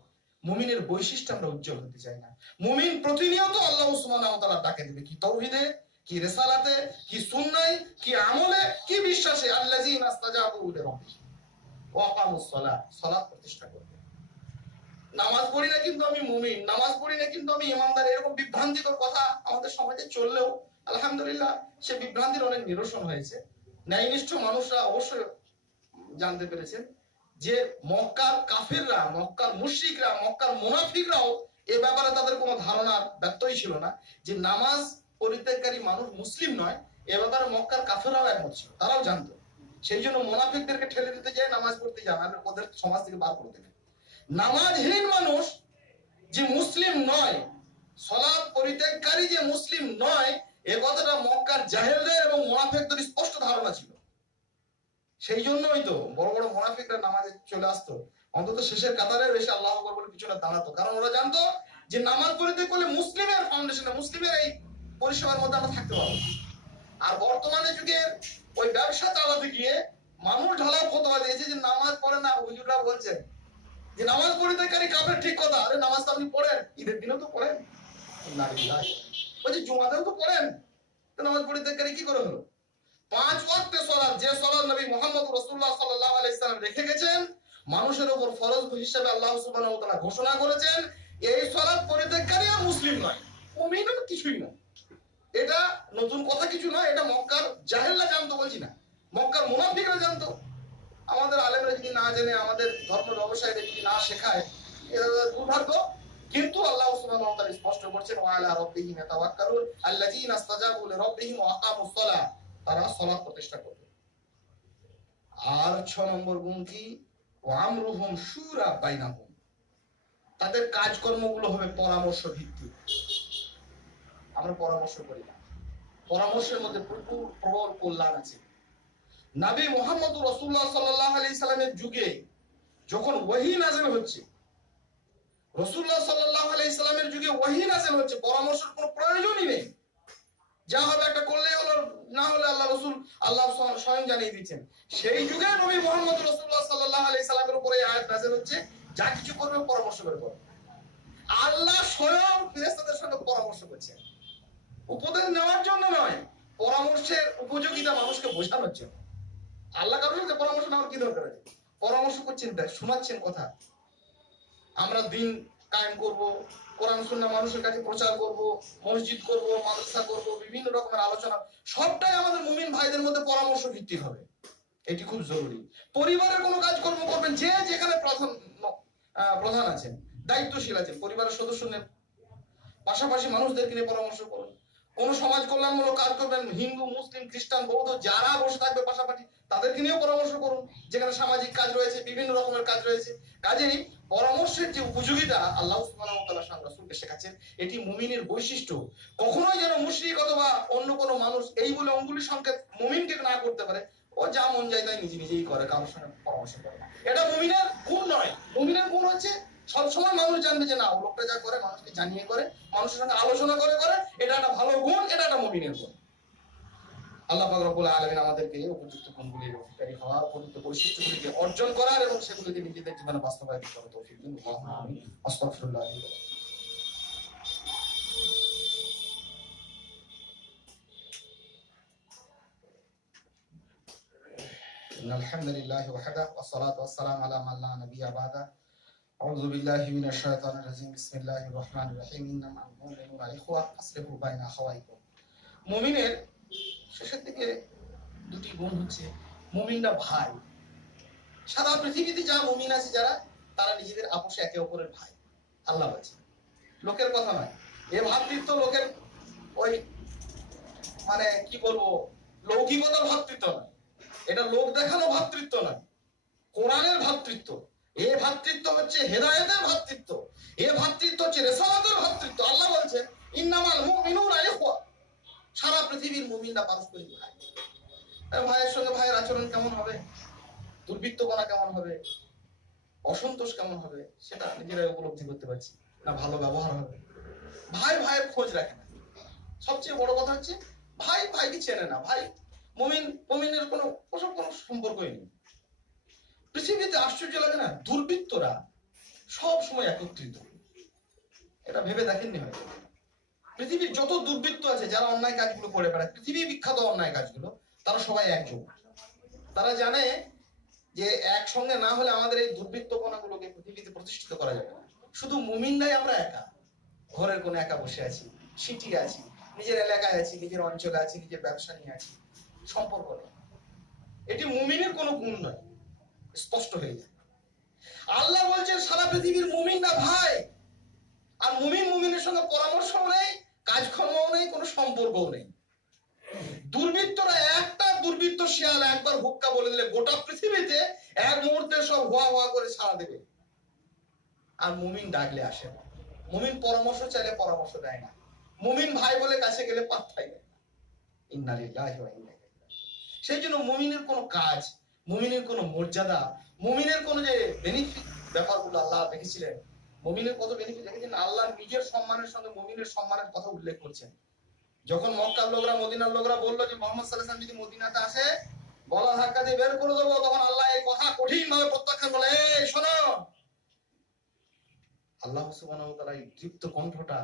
মুমিনের বৈশিষ্ট্য আমরা উজ্জ্বল হতে চাই না। মুমিন প্রতিনিয়ত আল্লাহ সুবহানাহু ওয়া তাআলা ডাকে দিবে, কি তাওহীদে, কি রিসালাতে, কি সুন্নায়, কি আমলে, কি বিশ্বাসে। আল্লাযীনা ইসতাজাবু লিরাব্বিহিম ওয়া আকামুস সালাত, সালাত প্রতিষ্ঠা করবে। নামাজ পড়ি না কিন্তু আমি মুমিন, নামাজ পড়ি না কিন্তু আমি ঈমানদার, এরকম বিভ্রান্তিকর কথা আমাদের সমাজে চললেও আলহামদুলিল্লাহ সে বিভ্রান্তির অনেক নিরসন হয়েছে। ন্যায়নিষ্ঠ মানুষরা অবশ্যই জানতে পেরেছেন যে মক্কার কাফেররা, মক্কার মুশরিকরা, মক্কার মুনাফিকরাও এ ব্যাপারে তাদের কোনো ধারণার ব্যত্যয় ছিল না যে নামাজ পরিত্যাগকারী মানুষ মুসলিম নয়। এ ব্যাপারে মক্কার কাফেররাও একমত ছিল, তারাও জানতো। সেই জন্য মুনাফিকদেরকে ঠেলে দিতে যায় নামাজ পড়তে যান, আর ওদের সমাজ থেকে বার করে দেবে। নামাজহীন মানুষ যে মুসলিম নয়, সালাত পরিত্যাগকারী যে মুসলিম নয়, এ কথাটা মক্কার জাহেলদের এবং মুনাফিকদের স্পষ্ট ধারণা ছিল। সেই জন্যই তো বড় বড় মুনাফিকরা নামাজে চলে আসতো, অন্তত শেষের কাতারে এসে আল্লাহু আকবার বলে পিছনে দাঁড়াতো, কারণ ওরা জানতো যে নামাজ পরিত্যাগ করলে মুসলিমের ফাউন্ডেশনে, মুসলিমের এই পরিষেবার মধ্যে আমরা থাকতে পারবো। আর বর্তমানে যুগের ওই ব্যবসা চালাতে গিয়ে মানুষ ঢালাও ফতোয়া দিয়েছে যে নামাজ পড়ে না, হুজুররা বলছেন যে নামাজ পরিত্যাগকারী কাফের। ঠিক কথা, আরে নামাজ তো আপনি পড়েন, ঈদের দিনেও তো পড়েন, বলছি জুমাতেও তো পড়েন, তো নামাজ পরিত্যাগকারী কি করে হলো? 5 ওয়াক্তে সালাত, যে সালাত নবী মুহাম্মদ রাসূলুল্লাহ সাল্লাল্লাহু আলাইহি সাল্লাম রেখে গেছেন, মানুষের উপর ফরজ হিসেবে আল্লাহ সুবহানাহু ওয়া তাআলা ঘোষণা করেছেন, এই সালাত পরিত্যাগকারী আর মুসলিম নয়, মুমিনও কিছুই নয়। এটা নতুন কথা কিছু নয়, এটা মক্কার জাহেলরা জানতো, বলছি না, মক্কার মুনাফিকরা জানতো। আমাদের আলেমরা যদি না জানে, আমাদের ধর্ম ব্যবসায়ীরা যদি না শেখায়, এটা দুর্ভাগ্য। কিন্তু আল্লাহ সুবহানাহু ওয়া তাআলা স্পষ্ট করছেন, ওয়া আলা রাব্বিহিম ইয়াতাওয়াক্কালুন আল্লাযীনা ইসতাজাবু লিরাব্বিহিম ওয়া আকামুস সালাহ, তারা সালাত প্রতিষ্ঠা করবে। আর 6 নম্বর গুণ কি? ওয়া আমরুহুম শুরা বাইনাহুম, তাদের কাজকর্মগুলো হবে পরামর্শ ভিত্তিক। আমরা পরামর্শ করি না, পরামর্শের মধ্যে প্রবল কল্যাণ আছে। নবী মুহাম্মদ রাসূলুল্লাহ সাল্লাল্লাহু আলাইহি সাল্লামের যুগে যখন ওহী নাযিল হচ্ছে, রাসূলুল্লাহ সাল্লাল্লাহু আলাইহি সাল্লামের যুগে ওহী নাযিল হচ্ছে, পরামর্শের কোনো প্রয়োজনই নেই। যা হবে একটা করলেই হলো, না হলে আল্লাহ রাসূল আল্লাহ স্বয়ং জানিয়ে দিয়েছেন। সেই যুগে নবী মুহাম্মদ রাসূলুল্লাহ সাল্লাল্লাহু আলাইহি সাল্লামের উপরে এই আয়াত নাযিল হচ্ছে, যা কিছু করবে পরামর্শ করে করবে। আল্লাহ স্বয়ং ফেরেশতাদের সঙ্গে পরামর্শ করছেন, উপদেশ নেওয়ার জন্য নয়, পরামর্শের উপযোগিতা মানুষকে বোঝানোর জন্য। আল্লাহ কারোর সাথে পরামর্শ নেওয়ার কি দরকার আছে? পরামর্শ করছেন, শোনাচ্ছেন কথা। আমরা দিন কায়েম করব, কোরআন সুন্নাহ মানুষের কাছে প্রচার করব, মসজিদ করব, মাদ্রাসা করব, বিভিন্ন রকমের আলোচনা, সবটাই আমাদের মুমিন ভাইদের মধ্যে পরামর্শ ভিত্তিক হবে। এটি খুব জরুরি। পরিবারের কোনো কাজকর্ম করবেন, যে যেখানে প্রধান আছেন, দায়িত্বশীল আছেন, পরিবারের সদস্যদের পাশাপাশি মানুষদেরকে নিয়ে পরামর্শ করুন। কোন সমাজ কল্যাণমূলক কাজ করবেন, হিন্দু, মুসলিম, খ্রিস্টান, বৌদ্ধ যারা বসে থাকবে পাশাপাশি, তাদেরকে নিয়েও পরামর্শ করুন। যেখানে সামাজিক কাজ রয়েছে, বিভিন্ন রকমের কাজ রয়েছে। কাজেই পরামর্শের যে উপযোগিতা আল্লাহ সুবহানাহু ওয়া তাআলা রাসূলকে শেখাচ্ছেন, এটি মুমিনের বৈশিষ্ট্য। কখনোই যেন মুশরিক অথবা অন্য কোনো মানুষ এই বলে অঙ্গুলি সংকেত মুমিনকে না করতে পারে, ও যা মন যায় তাই নিজে নিজেই করে, কারোর সঙ্গে পরামর্শ করে না। এটা মুমিনের গুণ নয়। মুমিনের গুণ হচ্ছে সবসময় মানুষ জানবে যে না, ও লোকটা যা করে মানুষকে জানিয়ে করে, মানুষের সঙ্গে আলোচনা করে করে, এটা একটা ভালো গুণ, এটা একটা মুমিনের গুণ। আল্লাহ পাক রব্বুল আলামিন আমাদেরকে উপযুক্ত গুণগুলির অধিকারী হওয়ার, উপযুক্ত বৈশিষ্ট্যগুলিকে অর্জন করার এবং সেগুলিকে নিজেদের জীবনে বাস্তবায়ন করার তৌফিক দিন। আল্লাহুম্মা আমিন। আস্তাগফিরুল্লাহ। ইন্নাল হামদুলিল্লাহি ওয়াহদা ওয়াস সালাতু ওয়াস সালামু আলা মান লা নাবিয়্যা বা'দা। আউযু বিল্লাহি মিনাশ শাইতানির রাজিম। বিসমিল্লাহির রহমানির রহিম। ইন্নামাল মুমিনুনা ইখওয়া ফাসলিহু বাইনা আখাওয়াইকুম। মুমিনের শেষের দিকে দুটি গুণ হচ্ছে, মুমিনরা ভাই। সারা পৃথিবীতে যা মুমিন আছে যারা, তারা নিজেদের আপোষে একে অপরের ভাই। আল্লাহ বলছে, লোকের কথা নয়। এ ভাতৃত্ব লোকের ওই মানে কি বলবো, লৌকিকতার ভাতৃত্ব নয়, এটা লোক দেখানো ভাতৃত্ব নয়, কোরআনের ভাতৃত্ব। এ ভাতৃত্ব হচ্ছে হেদায়েতের ভাতৃত্ব, এ ভাতৃত্ব হচ্ছে রিসালাতের ভাতৃত্ব। আল্লাহ বলছেন, ইন্নামাল মুমিনুনা ইখওয়া। সারা পৃথিবীর মুমিনরা পারস্পরিক ভাই। ভাইয়ের সঙ্গে ভাইয়ের আচরণ কেমন হবে, দুর্বৃত্তপনা কেমন হবে, অসন্তোষ কেমন হবে, সেটা নিজেরাই উপলব্ধি করতে পারছি না। ভালো ব্যবহার হবে, ভাই ভাইয়ের খোঁজ রাখে না। সবচেয়ে বড় কথা হচ্ছে ভাই ভাইকে চেনে না। ভাই মুমিনের কোনো ওসব কোনো সম্পর্কই নেই। পৃথিবীতে আশ্চর্য লাগে না, দুর্বৃত্তরা সব সময় একত্রিত। এটা ভেবে দেখেননি হয়তো? পৃথিবীর যত দুর্বৃত্ত আছে, যারা অন্যায় কাজগুলো করে বেড়ায়, পৃথিবী বিখ্যাত অন্যায় কাজগুলো, তারা সবাই একজন। তারা জানে যে একসঙ্গে না হলে আমাদের এই দুর্বৃত্তপনাগুলোকে পৃথিবীতে প্রতিষ্ঠিত করা যাবে না। শুধু মুমিনরাই আমরা একা, ঘরের কোণে একা বসে আছি, সিটিয়ে আছি, নিজের এলাকায় আছি, নিজের অঞ্চলে আছি, নিজের ব্যবসা নিয়ে আছি, সম্পর্ক নেই। এটি মুমিনের কোনো গুণ নয়, স্পষ্ট হয়ে যায়। আল্লাহ বলছেন সারা পৃথিবীর মুমিনরা ভাই। আর মুমিন মুমিনের সঙ্গে পরামর্শও নেই, কাজকর্মও নেই, কোনো সম্পর্কও নেই। দুর্বৃত্তরা একটা দুর্বৃত্ত শিয়াল একবার হুক্কা বলে দিলে গোটা পৃথিবীতে এক মুহূর্তে সব হোয়া হোয়া করে ছাড়া দেবে। আর মুমিন ডাকলে আসে না, মুমিন পরামর্শ চাইলে পরামর্শ দেয় না, মুমিন ভাই বলে কাছে গেলে পাত্তাই দেয় না। ইন্না লিল্লাহি ওয়া ইন্না ইলাইহি রাজিউন। সেই জন্য মুমিনের কোনো কাজ, মুমিনের কোনো মর্যাদা, মুমিনের কোনো যে বেনিফিট ব্যাপারগুলো আল্লাহ দেখেছিলেন, মুমিনের কত বেনিফিট দেখেছেন। আল্লাহ নিজের সম্মানের সঙ্গে মুমিনের সম্মানের কথা উল্লেখ করছেন। যখন মক্কার লোকরা মদিনার লোকরা বললো যে মুহাম্মদ সাল্লাল্লাহু আলাইহি ওয়াসাল্লাম যদি মদিনাতে আসে গলা ধাক্কা দিয়ে বের করে দেবো, তখন আল্লাহ এই কথা কঠিন ভাবে প্রত্যাখ্যান বলে, এই শোনো, আল্লাহ সুবহানাহু ওয়া তাআলা এই দীপ্ত কণ্ঠটা,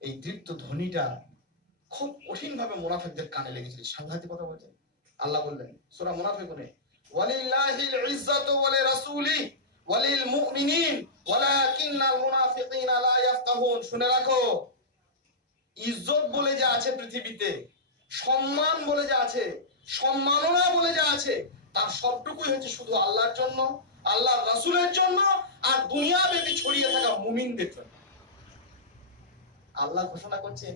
এই দীপ্ত ধ্বনিটা খুব কঠিন ভাবে মুনাফিকদের কানে লেগেছিল। সাংঘাতিক কথা বলছেন। আল্লাহ বললেন সূরা মুনাফিকুনে, ওয়ালিল্লাহিল ইজ্জাতু ওয়া লিরাসূলিহি ওয়া লিল মুমিনিন ওয়ালাকিন্নাল মুনাফিকিনা লা ইয়াফকাহুন। শুনে রাখো, ইজ্জত বলে যা আছে পৃথিবীতে, সম্মান বলে যা আছে, সম্মাননা বলে যা আছে, তার সবটুকুই হচ্ছে শুধু আল্লাহর জন্য, আল্লাহর রাসূলের জন্য, আর দুনিয়াব্যাপী ছড়িয়ে থাকা মুমিনদের জন্য। আল্লাহ ঘোষণা করছেন,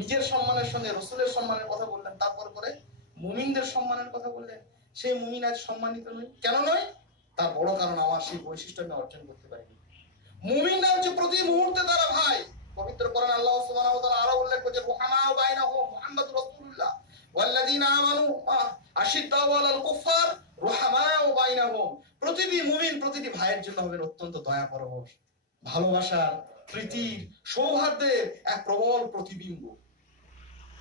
নিজের সম্মানের সঙ্গে রাসূলের সম্মানের কথা বললেন, তারপর করে মুমিনদের সম্মানের কথা বললেন। সেই মুমিন আজ সম্মানিত নয়। কেন নয়? তার বড় কারণ আমার সেই বৈশিষ্ট্য আমি অর্জন করতে পারিনি। মুমিনরা হচ্ছে প্রতি মুহূর্তে তারা ভাই। পবিত্র কোরআন আল্লাহ সুবহানাহু ওয়া তাআলা আরো উল্লেখ করেছেন, রুহামাউ বাইনাহুম মুহাম্মাদুর রাসূলুল্লাহ ওয়াল্লাযীনা আমানু আশিদ্দাউ আলাল কুফার রুহামাউ বাইনাহুম। প্রতিটি মুমিন প্রতিটি ভাইয়ের জন্য হবেন অত্যন্ত দয়া পরবশ, ভালোবাসার, প্রীতির, সৌহার্দ্যের এক প্রবল প্রতিবিম্ব।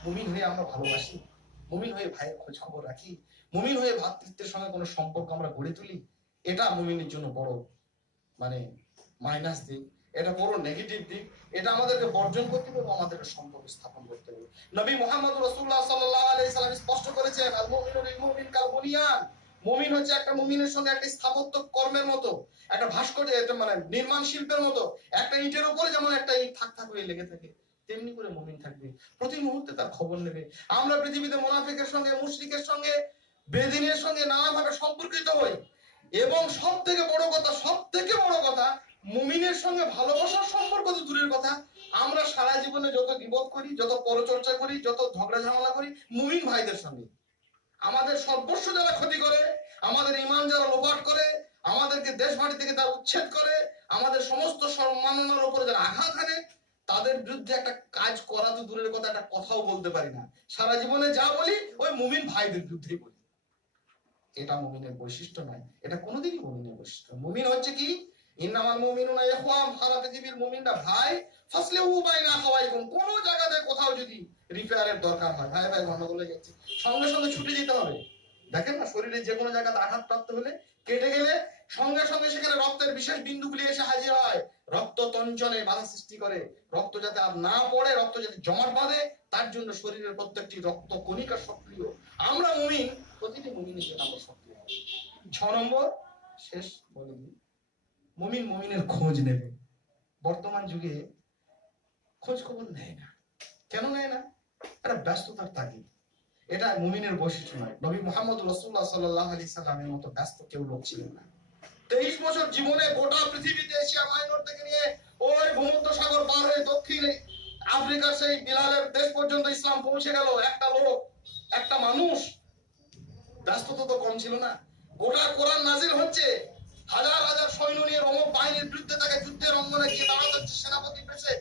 মুমিন হয়ে আমরা ভালোবাসি, মুমিন হয়ে ভাইয়ের খোঁজ খবর রাখি, মুমিন হয়ে ভ্রাতৃত্বের সঙ্গে কোনো সম্পর্ক আমরা গড়ে তুলি। এটা মুমিনের জন্য বড় মানে মাইনাস দিক, এটা বড় নেগেটিভ দিক। এটা আমাদেরকে বর্জন করতে হবে, আমাদেরকে সম্পর্ক স্থাপন করতে হবে। নবী মুহাম্মদ রাসূলুল্লাহ সাল্লাল্লাহু আলাইহি সাল্লাম স্পষ্ট করেছেন, আল মুমিনু লিল মুমিন কাল বুনিয়ান। মুমিন হচ্ছে একটা মুমিনের সঙ্গে একটা স্থাপত্য কর্মের মতো, একটা ভাস্কর্য, এটা মানে নির্মাণ শিল্পের মতো। একটা ইটের উপরে যেমন একটা ইট থাক থাক হয়ে লেগে থাকে, তেমনি করে মুমিন থাকবে, প্রতি মুহূর্তে তার খবর নেবে। আমরা পৃথিবীতে মুনাফিকের সঙ্গে, মুশরিকের সঙ্গে, বেদিনের সঙ্গে নানাভাবে সম্পর্কিত হই, এবং সব থেকে বড় কথা মুমিনের সঙ্গে ভালোবাসার সম্পর্ক তো দূরের কথা, আমরা সারা জীবনে যত বিপদ করি, যত পরচর্চা করি, যত ঝগড়া ঝামেলা করি মুমিন ভাইদের সঙ্গে। আমাদের সর্বস্ব যারা ক্ষতি করে, আমাদের ঈমান যারা লোপাট করে, আমাদেরকে দেশ মাটি থেকে তারা উচ্ছেদ করে, আমাদের সমস্ত সম্মাননার উপরে যারা আঘাত হানে, তাদের বিরুদ্ধে একটা কাজ করা তো দূরের কথা, একটা কথাও বলতে পারি না। সারা জীবনে যা বলি ওই মুমিন ভাইদের বিরুদ্ধেই বলি। এটা মুমিনের বৈশিষ্ট্য নয়, এটা কোনোদিনই মুমিনের বৈশিষ্ট্য। মুমিন হচ্ছে কি, ইন্নামাল মুমিনুনা ইখওয়ান, সারা পৃথিবীর মুমিনরা ভাই। ফাসলিহু বাইনা আখাওয়াইকুম, কোন জায়গাতে কোথাও যদি রিপেয়ারের দরকার হয়, ভাই ভাই গন্ডগোল হয়ে যাচ্ছে, সঙ্গে সঙ্গে ছুটে যেতে হবে। দেখেন না, শরীরে যে কোনো জায়গাতে আঘাতপ্রাপ্ত হলে, কেটে গেলে সঙ্গে সঙ্গে সেখানে রক্তের বিশেষ বিন্দুগুলি এসে হাজির হয়, রক্ত তঞ্চনে বাধা সৃষ্টি করে, রক্ত যাতে আর না পড়ে, রক্ত যাতে জমাট বাঁধে, তার জন্য শরীরের প্রত্যেকটি রক্ত কণিকা সক্রিয়। আমরা মুমিন, প্রতিটি মুমিনের জন্য আমরা সক্রিয়। 6 নম্বর শেষ বলে দিই, মুমিন মুমিনের খোঁজ নেবে। বর্তমান যুগে খোঁজ খবর নেয় না। কেন নেয় না? এটা ব্যস্ততার তাগিদ। এটা মুমিনের বৈশিষ্ট্য নয়। নবী মুহাম্মদ রাসূলুল্লাহ সাল্লাল্লাহু আলাইহি সাল্লামের মতো ব্যস্ত কেউ লোক ছিলেন না। 23 বছর জীবনে গোটা পৃথিবীতে এশিয়া মাইনর থেকে নিয়ে ওই ভূমধ্য সাগর পার হয়ে দক্ষিণে আফ্রিকার সেই বিলালের দেশ পর্যন্ত ইসলাম পৌঁছে গেল একটা লোক, একটা মানুষ। ব্যস্ততা তো কম ছিল না। গোটা কোরআন নাজিল হচ্ছে, হাজার হাজার সৈন্য নিয়ে রোম বাহিনীর বিরুদ্ধে তাকে যুদ্ধের অঙ্গনে গিয়ে দাঁড়াতে হচ্ছে সেনাপতি পেশে।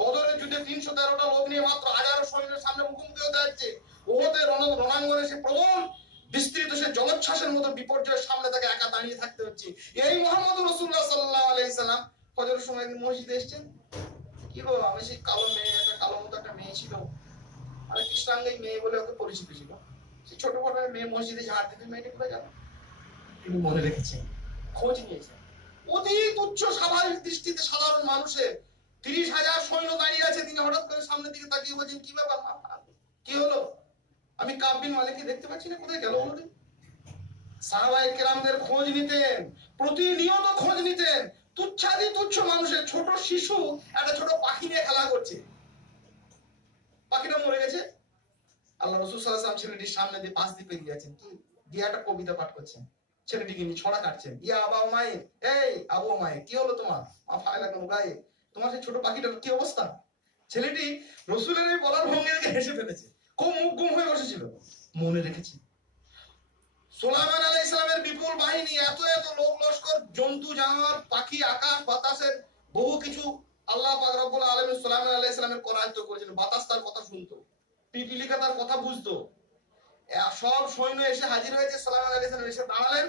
বদরের যুদ্ধে 313টা লোক নিয়ে মাত্র হাজারো সৈন্যের সামনে মুখোমুখি হতে যাচ্ছে। ওহদের রণাঙ্গনে সে প্রবল বিস্তৃত সে জলোচ্ছ্বাসের মতো বিপর্যয়ের সামনে তাকে একা দাঁড়িয়ে থাকতে হচ্ছে। এই মুহাম্মদ রাসূলুল্লাহ সাল্লাল্লাহু আলাইহি সাল্লাম ফজরের সময় একদিন মসজিদে এসেছেন। কি গো, আমি সেই কালো মেয়ে, একটা কালো মতো একটা মেয়ে ছিল, আর কৃষ্ণাঙ্গী মেয়ে বলে ওকে পরিচিত ছিল। সেই ছোট বড় মেয়ে মসজিদে ঝাড় দিতে, মেয়েটি কোথায় গেল? তিনি মনে রেখেছেন, খোঁজ নিয়েছেন। অতি তুচ্ছ স্বাভাবিক দৃষ্টিতে সাধারণ মানুষের 30,000 সৈন্য দাঁড়িয়ে আছে, তিনি হঠাৎ করে সামনের দিকে তাকিয়ে বলছেন, কি ব্যাপার, কি হলো? আমি কাব বিন মালিককে দেখতে পাচ্ছি না, কোথায় গেল? বলে সাহাবায়ে কেরামদের খোঁজ নিতেন, প্রতিনিয়ত খোঁজ নিতেন। তুচ্ছাদি তুচ্ছ মানুষের, ছোট শিশু একটা ছোট পাখি নিয়ে খেলা করছে, পাখিটা মরে গেছে। আল্লাহ রাসূল সাল্লাল্লাহু আলাইহি ওয়াসাল্লাম ছেলেটির সামনে দিয়ে পাশ দিয়ে পেরিয়ে যাচ্ছেন, কি দিয়ে একটা কবিতা পাঠ করছেন, ছেলেটিকে নিয়ে ছড়া কাটছেন। ইয়া আবা উমাইর, এই আবু উমাইর, কি হলো তোমার? মা ফায়লা কোন গায়ে, তোমার সেই ছোট পাখিটার কি অবস্থা? ছেলেটি রসুলের এই বলার ভঙ্গি দেখে হেসে ফেলেছে, খুব মুখ গুম হয়ে বসেছিল। মনে রেখেছি সুলাইমান আলাইহিস সালামের বিপুল বাহিনী, এত এত লোক লস্কর, জন্তু জানোয়ার, পাখি, আকাশ বাতাসের বহু কিছু আল্লাহ পাক রব্বুল আলামিন সুলাইমান আলাইহিস সালামের করায়ত্ত করেছিলেন। বাতাস তার কথা শুনতো, পিপিলিকা তার কথা বুঝতো। সব সৈন্য এসে হাজির হয়েছে। সুলাইমান আলাইহিস সালাম এসে দাঁড়ালেন,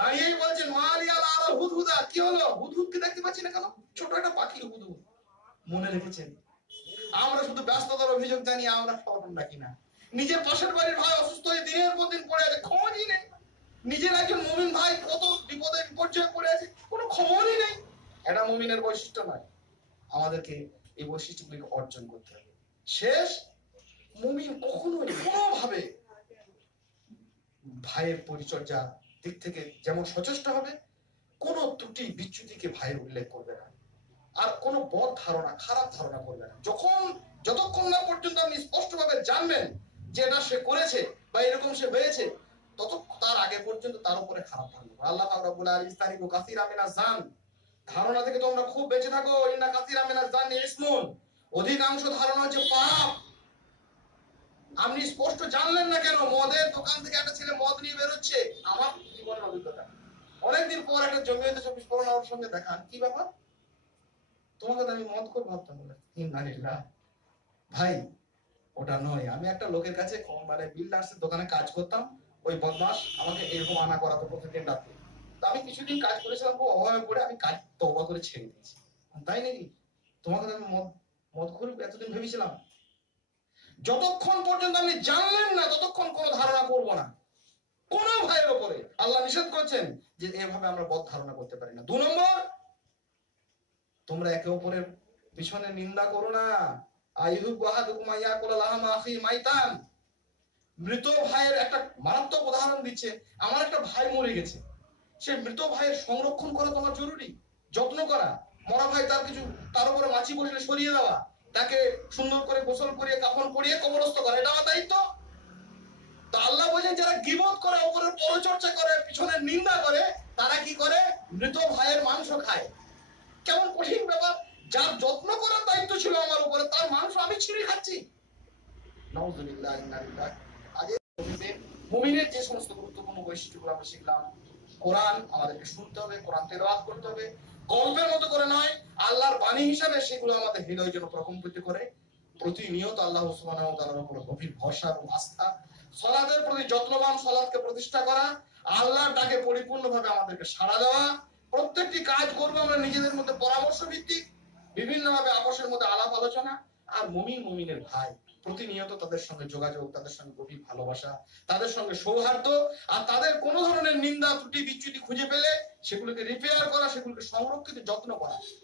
দাঁড়িয়েই বলছেন মালিয়া আল হুদহুদা, কি হলো? হুদহুদকে দেখতে পাচ্ছি না কেন? ছোট একটা পাখি হুদহুদ। মনে রেখেছেন আমরা শুধু ব্যস্ততার অভিযোগ জানিয়ে আমরা স্মরণ রাখি না। নিজের পাশের বাড়ির ভাই অসুস্থ হয়ে দিনের পর দিন পড়ে আছে, খোঁজই নেই। নিজের একজন মুমিন ভাই কত বিপদে বিপর্যয়ে পড়ে আছে, কোনো খবরই নেই। এটা মুমিনের বৈশিষ্ট্য নয়। আমাদেরকে এই বৈশিষ্ট্যগুলিকে অর্জন করতে হবে। শেষ, মুমিন কখনোই কোনোভাবে ভাইয়ের পরিচর্যা দিক থেকে যেমন সচেষ্ট হবে, কোন ত্রুটি বিচ্যুতিকে ভাইয়ের উল্লেখ করবে না, আর কোন বদ ধারণা, খারাপ ধারণা করবে না। যতক্ষণ না পর্যন্ত আপনি স্পষ্টভাবে জানবেন যে এটা সে করেছে বা এরকম সে হয়েছে, তার আগে পর্যন্ত তার উপরে খারাপ ধারণা। আল্লাহ পাক রব্বুল আলামিন ইস্তানিবু কাসীরাম মিনাজ জান, ধারণা থেকে তোমরা খুব বেঁচে থাকো। ইন্না কাসীরাম মিনাজ জানি ইসমুন, অধিকাংশ ধারণা হচ্ছে পাপ। আপনি স্পষ্ট জানলেন না কেন? মদের দোকান থেকে একটা ছেলে মদ নিয়ে বেরোচ্ছে। আমার জীবনের অভিজ্ঞতা, অনেকদিন পর একটা জমিয়তে 24 পরগনার সঙ্গে দেখা। কি ব্যাপার? তোমাকে তো আমি মদ করে ভাবতাম। ইন্নালিল্লাহ। ভাই ওটা নয়, আমি একটা লোকের কাছে মানে বিল্ডার্সের দোকানে কাজ করতাম। ওই বদমাস আমাকে এরকম আনা করাতো প্রত্যেকদিন রাতে। তো আমি কিছুদিন কাজ করেছিলাম, খুব অভাবে পড়ে আমি কাজ তওবা করে ছেড়ে দিয়েছি। তাই নাকি? তোমাকে তো আমি মদ করে এতদিন ভেবেছিলাম। যতক্ষণ পর্যন্ত আপনি জানলেন না, ততক্ষণ কোনো ধারণা করব না কোন ভাইয়ের উপরে। আল্লাহ নিষেধ করছেন যে এভাবে আমরা বদ ধারণা করতে পারি না। 2 নম্বর, তোমরা একে অপরের পিছনে নিন্দা করো না। মৃত ভাইয়ের একটা মারাত্মক উদাহরণ দিচ্ছে। আমার একটা ভাই মরে গেছে, সে মৃত ভাইয়ের সংরক্ষণ করা তোমার জরুরি, যত্ন করা। মরা ভাই তার উপরে মাছি বসলে সরিয়ে দেওয়া, তাকে সুন্দর করে গোসল করিয়ে কাফন পরিয়ে কবরস্থ করা, এটা আমার দায়িত্ব। তো আল্লাহ বলেন যারা গীবত করে, উপরের পরিচর্যা করে, পিছনের নিন্দা করে, তারা কি করে? মৃত ভাইয়ের মাংস খায়। কেমন কঠিন ব্যাপার! যার যত্ন করার দায়িত্ব ছিল আমার উপরে, তার মাংস আমি ছিঁড়ে খাচ্ছি। নাউযুবিল্লাহ। মুমিনের যে সমস্ত গুরুত্বপূর্ণ বৈশিষ্ট্যগুলো আমরা শিখলাম, কোরআন আমাদেরকে শুনতে হবে, কোরআন তেলাওয়াত করতে হবে, গল্পের মতো করে নয়, আল্লাহর বাণী হিসাবে সেগুলো আমাদের হৃদয় যেন প্রকম্পিত করে। প্রতিনিয়ত আল্লাহ সুবহানাহু ওয়া তাআলার উপর গভীর ভরসা এবং আস্থা, সালাতের প্রতি যত্নবান, সালাতকে প্রতিষ্ঠা করা, আল্লাহর ডাকে পরিপূর্ণভাবে আমাদেরকে সাড়া দেওয়া। প্রত্যেকটি কাজ করবো আমরা নিজেদের মধ্যে পরামর্শ ভিত্তিক, বিভিন্নভাবে আপসের মধ্যে আলাপ আলোচনা। আর মুমিনের ভাই, প্রতিনিয়ত তাদের সঙ্গে যোগাযোগ, তাদের সঙ্গে গভীর ভালোবাসা, তাদের সঙ্গে সৌহার্দ্য, আর তাদের কোন ধরনের নিন্দা ত্রুটি বিচ্যুতি খুঁজে পেলে সেগুলোকে রিপেয়ার করা, সেগুলোকে সংরক্ষিত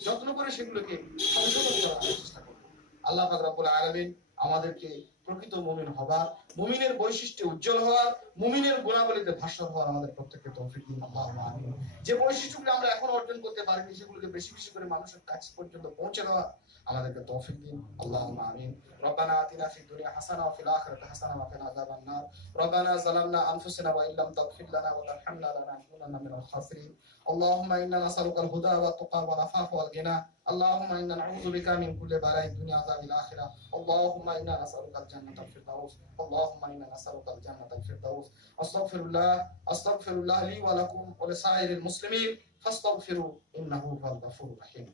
যত্ন করে সেগুলোকে সংশোধন করার চেষ্টা করব। আল্লাহ পাক রব্বুল আলামিন আমাদেরকে প্রকৃত মুমিন হবার, মুমিনের বৈশিষ্ট্যে উজ্জ্বল হওয়ার, মুমিনের গুণাবলীতে ভাস্বর হওয়ার আমাদের প্রত্যেককে তৌফিক দিন। আল্লাহুম্মা আমিন। যে বৈশিষ্ট্যগুলো আমরা এখন অর্জন করতে পারিনি, সেগুলোকে বেশি বেশি করে মানুষের কাছে পর্যন্ত পৌঁছে দেওয়া আমাদেরকে তৌফিক দিন। আল্লাহুম্মা আমিন। রব্বানা আতিনা ফিদ দুনিয়া হাসানা ওয়া ফিল আখিরাতি হাসানা ওয়া কিনা আযাবান নার। রব্বানা যালামনা আনফুসানা ওয়া ইল্লাম তাগফির লানা ওয়া তারহামনা লানাকুনান্না মিনাল খাসিরিন। আল্লাহুম্মা ইন্না নাসআলুকাল হুদা ওয়াত তুকা ওয়াল আফাফা ওয়াল গিনা। اللهم إنا نعوذ بك من كل بلاء الدنيا وعذاب الآخرة. اللهم إنا نسألك الجنة الفردوس. اللهم إنا نسألك الجنة الفردوس. أستغفر الله لي ولكم ولسائر المسلمين فاستغفروا إنه هو الغفور الرحيم.